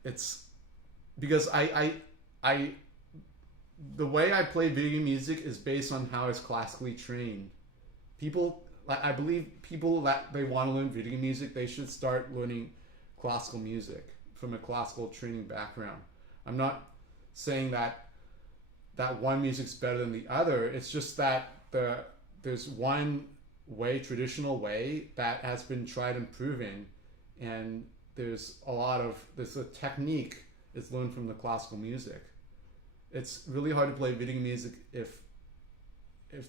it's because the way I play video game music is based on how it's classically trained. I believe people that they want to learn video game music, they should start learning classical music from a classical training background. I'm not saying that one music's better than the other. It's just that there's one way, traditional way, that has been tried and proven, and there's a technique is learned from the classical music. It's really hard to play video game music if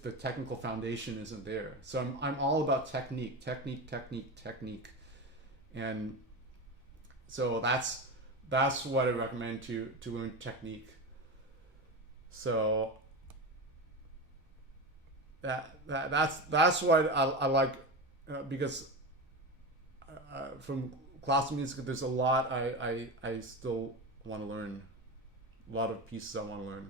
the technical foundation isn't there. So I'm all about technique, and so that's what I recommend to learn technique. So that's what I like, because from classical music there's a lot I still want to learn, a lot of pieces I want to learn.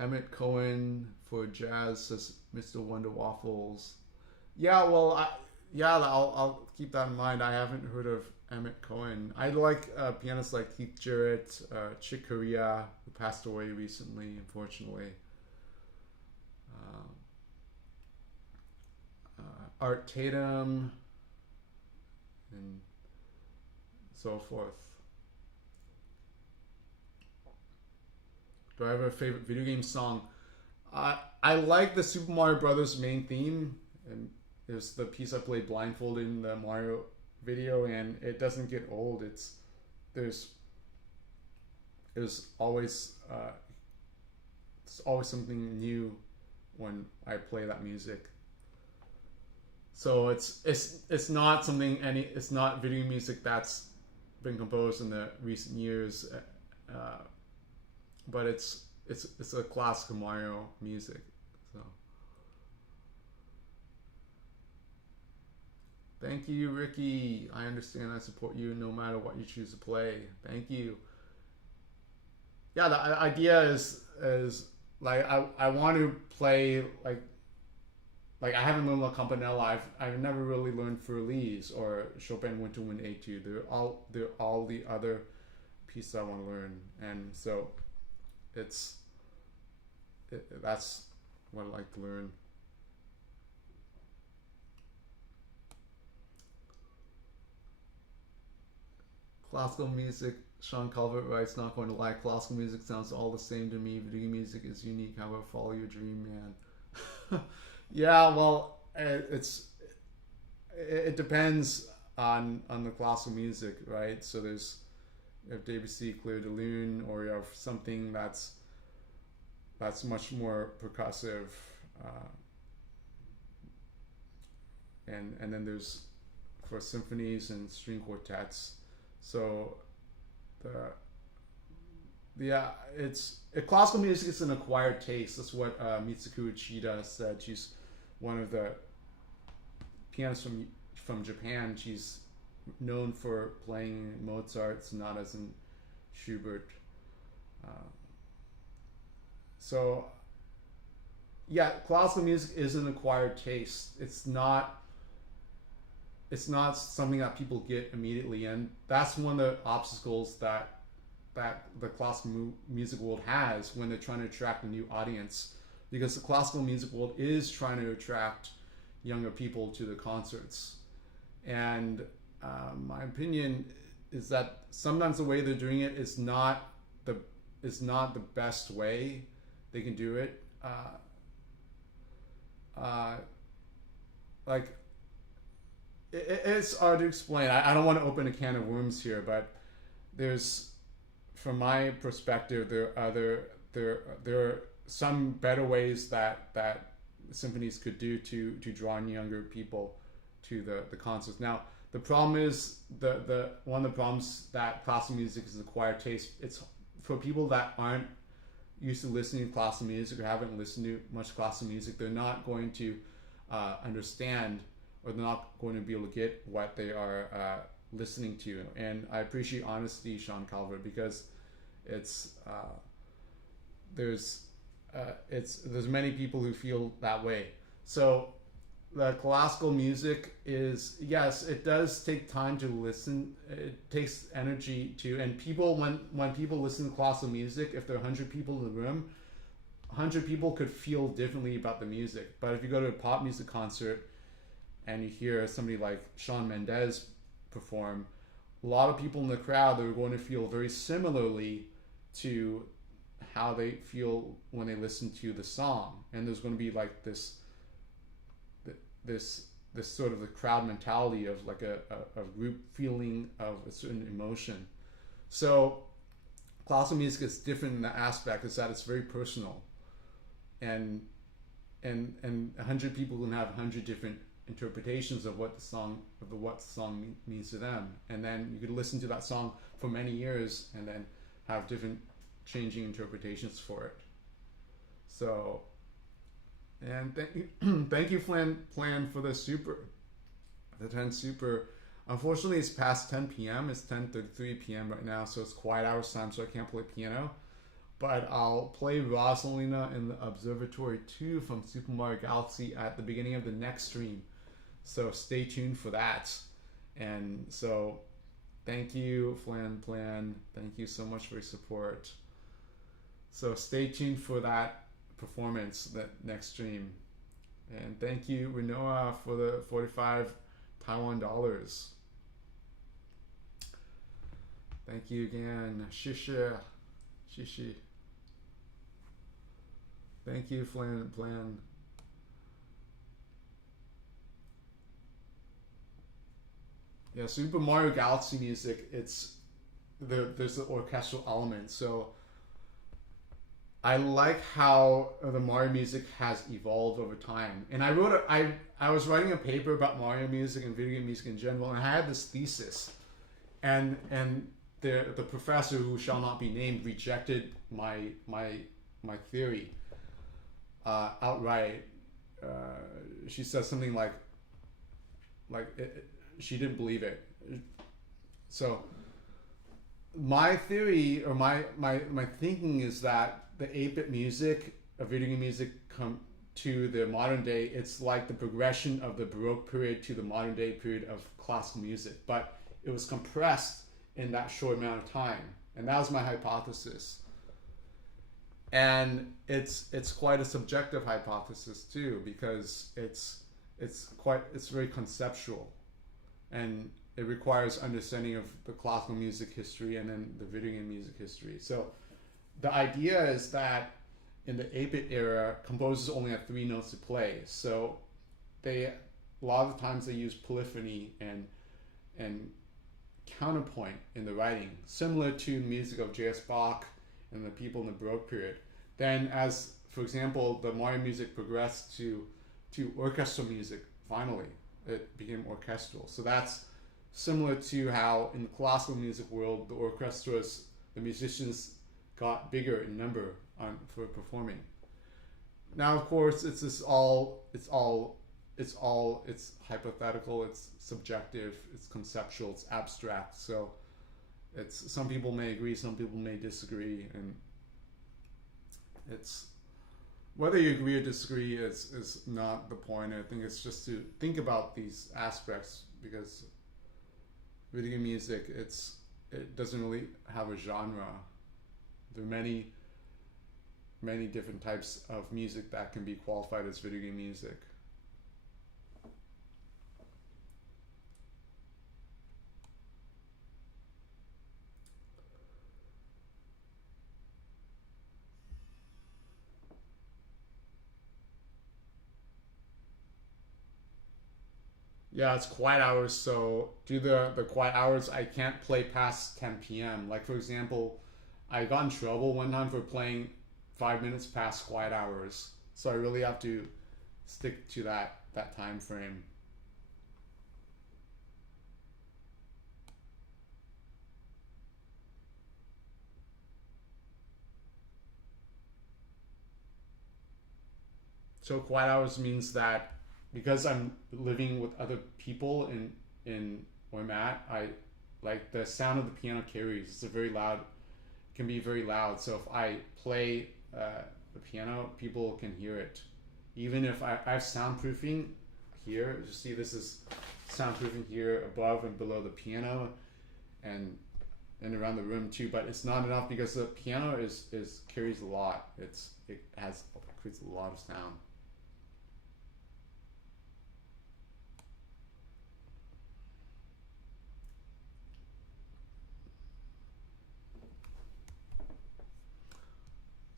Emmett Cohen for jazz, says Mr. Wonder Waffles. Yeah, well, I'll keep that in mind. I haven't heard of Emmett Cohen. I like pianists like Keith Jarrett, Chick Corea, who passed away recently, unfortunately. Art Tatum, and so forth. Do I have a favorite video game song? I like the Super Mario Brothers main theme, and it was the piece I played blindfolded in the Mario video, and it doesn't get old. There's always something new when I play that music. So it's not it's not video music that's been composed in the recent years, but it's a classical Mario music. So thank you, Ricky. I understand. I support you no matter what you choose to play. Thank you. Yeah, the idea is like I want to play like I haven't learned La Campanella. I've never really learned Furlise or Chopin Winter Wind Etude. They're all the other pieces I want to learn, and so that's what I like to learn. Classical music, Sean Calvert writes, not going to lie, classical music sounds all the same to me. Video music is unique. However, follow your dream, man. Yeah, well, it depends on the classical music, right? So you have Debussy, Clair de Lune, or you have something that's much more percussive, and then there's for symphonies and string quartets. So classical music is an acquired taste. That's what Mitsuko Uchida said. She's one of the pianists from Japan. She's known for playing Mozart sonatas and Schubert. So yeah, classical music is an acquired taste. It's not something that people get immediately, and that's one of the obstacles that the classical music world has when they're trying to attract a new audience, because the classical music world is trying to attract younger people to the concerts. And my opinion is that sometimes the way they're doing it is not the best way they can do it. Like it's hard to explain. I don't want to open a can of worms here, but from my perspective, there are some better ways that symphonies could do to draw in younger people to the concerts. Now, the problem is the one of the problems that classical music is an acquired taste. It's for people that aren't used to listening to classical music or haven't listened to much classical music. They're not going to understand, or they're not going to be able to get what they are listening to. And I appreciate honesty, Sean Calvert, because there's many people who feel that way. So the classical music is, yes, it does take time to listen. It takes energy to, and people, when people listen to classical music, if there are 100 people in the room, 100 people could feel differently about the music. But if you go to a pop music concert and you hear somebody like Shawn Mendes perform, a lot of people in the crowd, they're going to feel very similarly to how they feel when they listen to the song. And there's going to be like this sort of the crowd mentality of like a group feeling of a certain emotion. So classical music is different in that aspect, is that it's very personal, and 100 people can have 100 different interpretations of what the song means to them, and then you could listen to that song for many years and then have different changing interpretations for it. So, and thank you Plan for the 10 Super. Unfortunately, it's past 10 p.m. It's 10:33 p.m. right now, so it's quiet hours time, so I can't play piano. But I'll play Rosalina in the Observatory 2 from Super Mario Galaxy at the beginning of the next stream. So stay tuned for that. And so thank you, Flan Plan. Thank you so much for your support. So stay tuned for that performance, that next stream. And thank you, Renoa, for the 45 Taiwan dollars. Thank you again. Shishi. Shishi. Thank you, Flan Plan. Yeah, Super Mario Galaxy music, there's the orchestral element. So I like how the Mario music has evolved over time. And I was writing a paper about Mario music and video game music in general, and I had this thesis. And the professor, who shall not be named, rejected my theory outright. She said something like she didn't believe it. So my theory, or my thinking, is that the 8-bit music of video game music come to the modern day, it's like the progression of the Baroque period to the modern day period of classical music, but it was compressed in that short amount of time. And that was my hypothesis. And it's quite a subjective hypothesis too, because it's very conceptual, and it requires understanding of the classical music history and then the video game music history. So the idea is that in the 8-bit era, composers only have 3 notes to play. So a lot of the times they use polyphony and counterpoint in the writing, similar to music of J.S. Bach and the people in the Baroque period. Then, as for example, the Mario music progressed to orchestral music, finally it became orchestral. So that's similar to how in the classical music world, the orchestras, the musicians got bigger in number for performing. Now, of course, it's hypothetical, it's subjective, it's conceptual, it's abstract. So some people may agree, some people may disagree, and it's whether you agree or disagree is not the point. I think it's just to think about these aspects, because video game music, it doesn't really have a genre. There are many different types of music that can be qualified as video game music. Yeah, it's quiet hours, so due to the quiet hours, I can't play past 10 p.m. Like, for example, I got in trouble one time for playing 5 minutes past quiet hours, so I really have to stick to that time frame. So quiet hours means that because I'm living with other people in where I'm at, I like the sound of the piano carries. It's can be very loud. So if I play the piano, people can hear it. Even if I have soundproofing here, you see this is soundproofing here above and below the piano, and around the room too. But it's not enough because the piano carries a lot. It creates a lot of sound.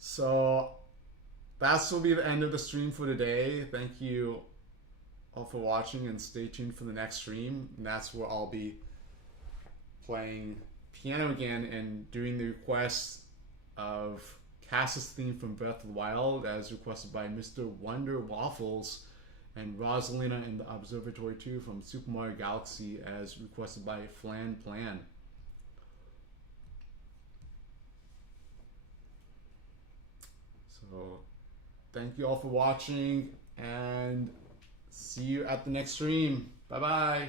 So that will be the end of the stream for today. Thank you all for watching, and stay tuned for the next stream. And that's where I'll be playing piano again and doing the request of Cass's theme from Breath of the Wild, as requested by Mr. Wonder Waffles, and Rosalina in the Observatory 2 from Super Mario Galaxy, as requested by Flan Plan. So thank you all for watching, and see you at the next stream. Bye bye.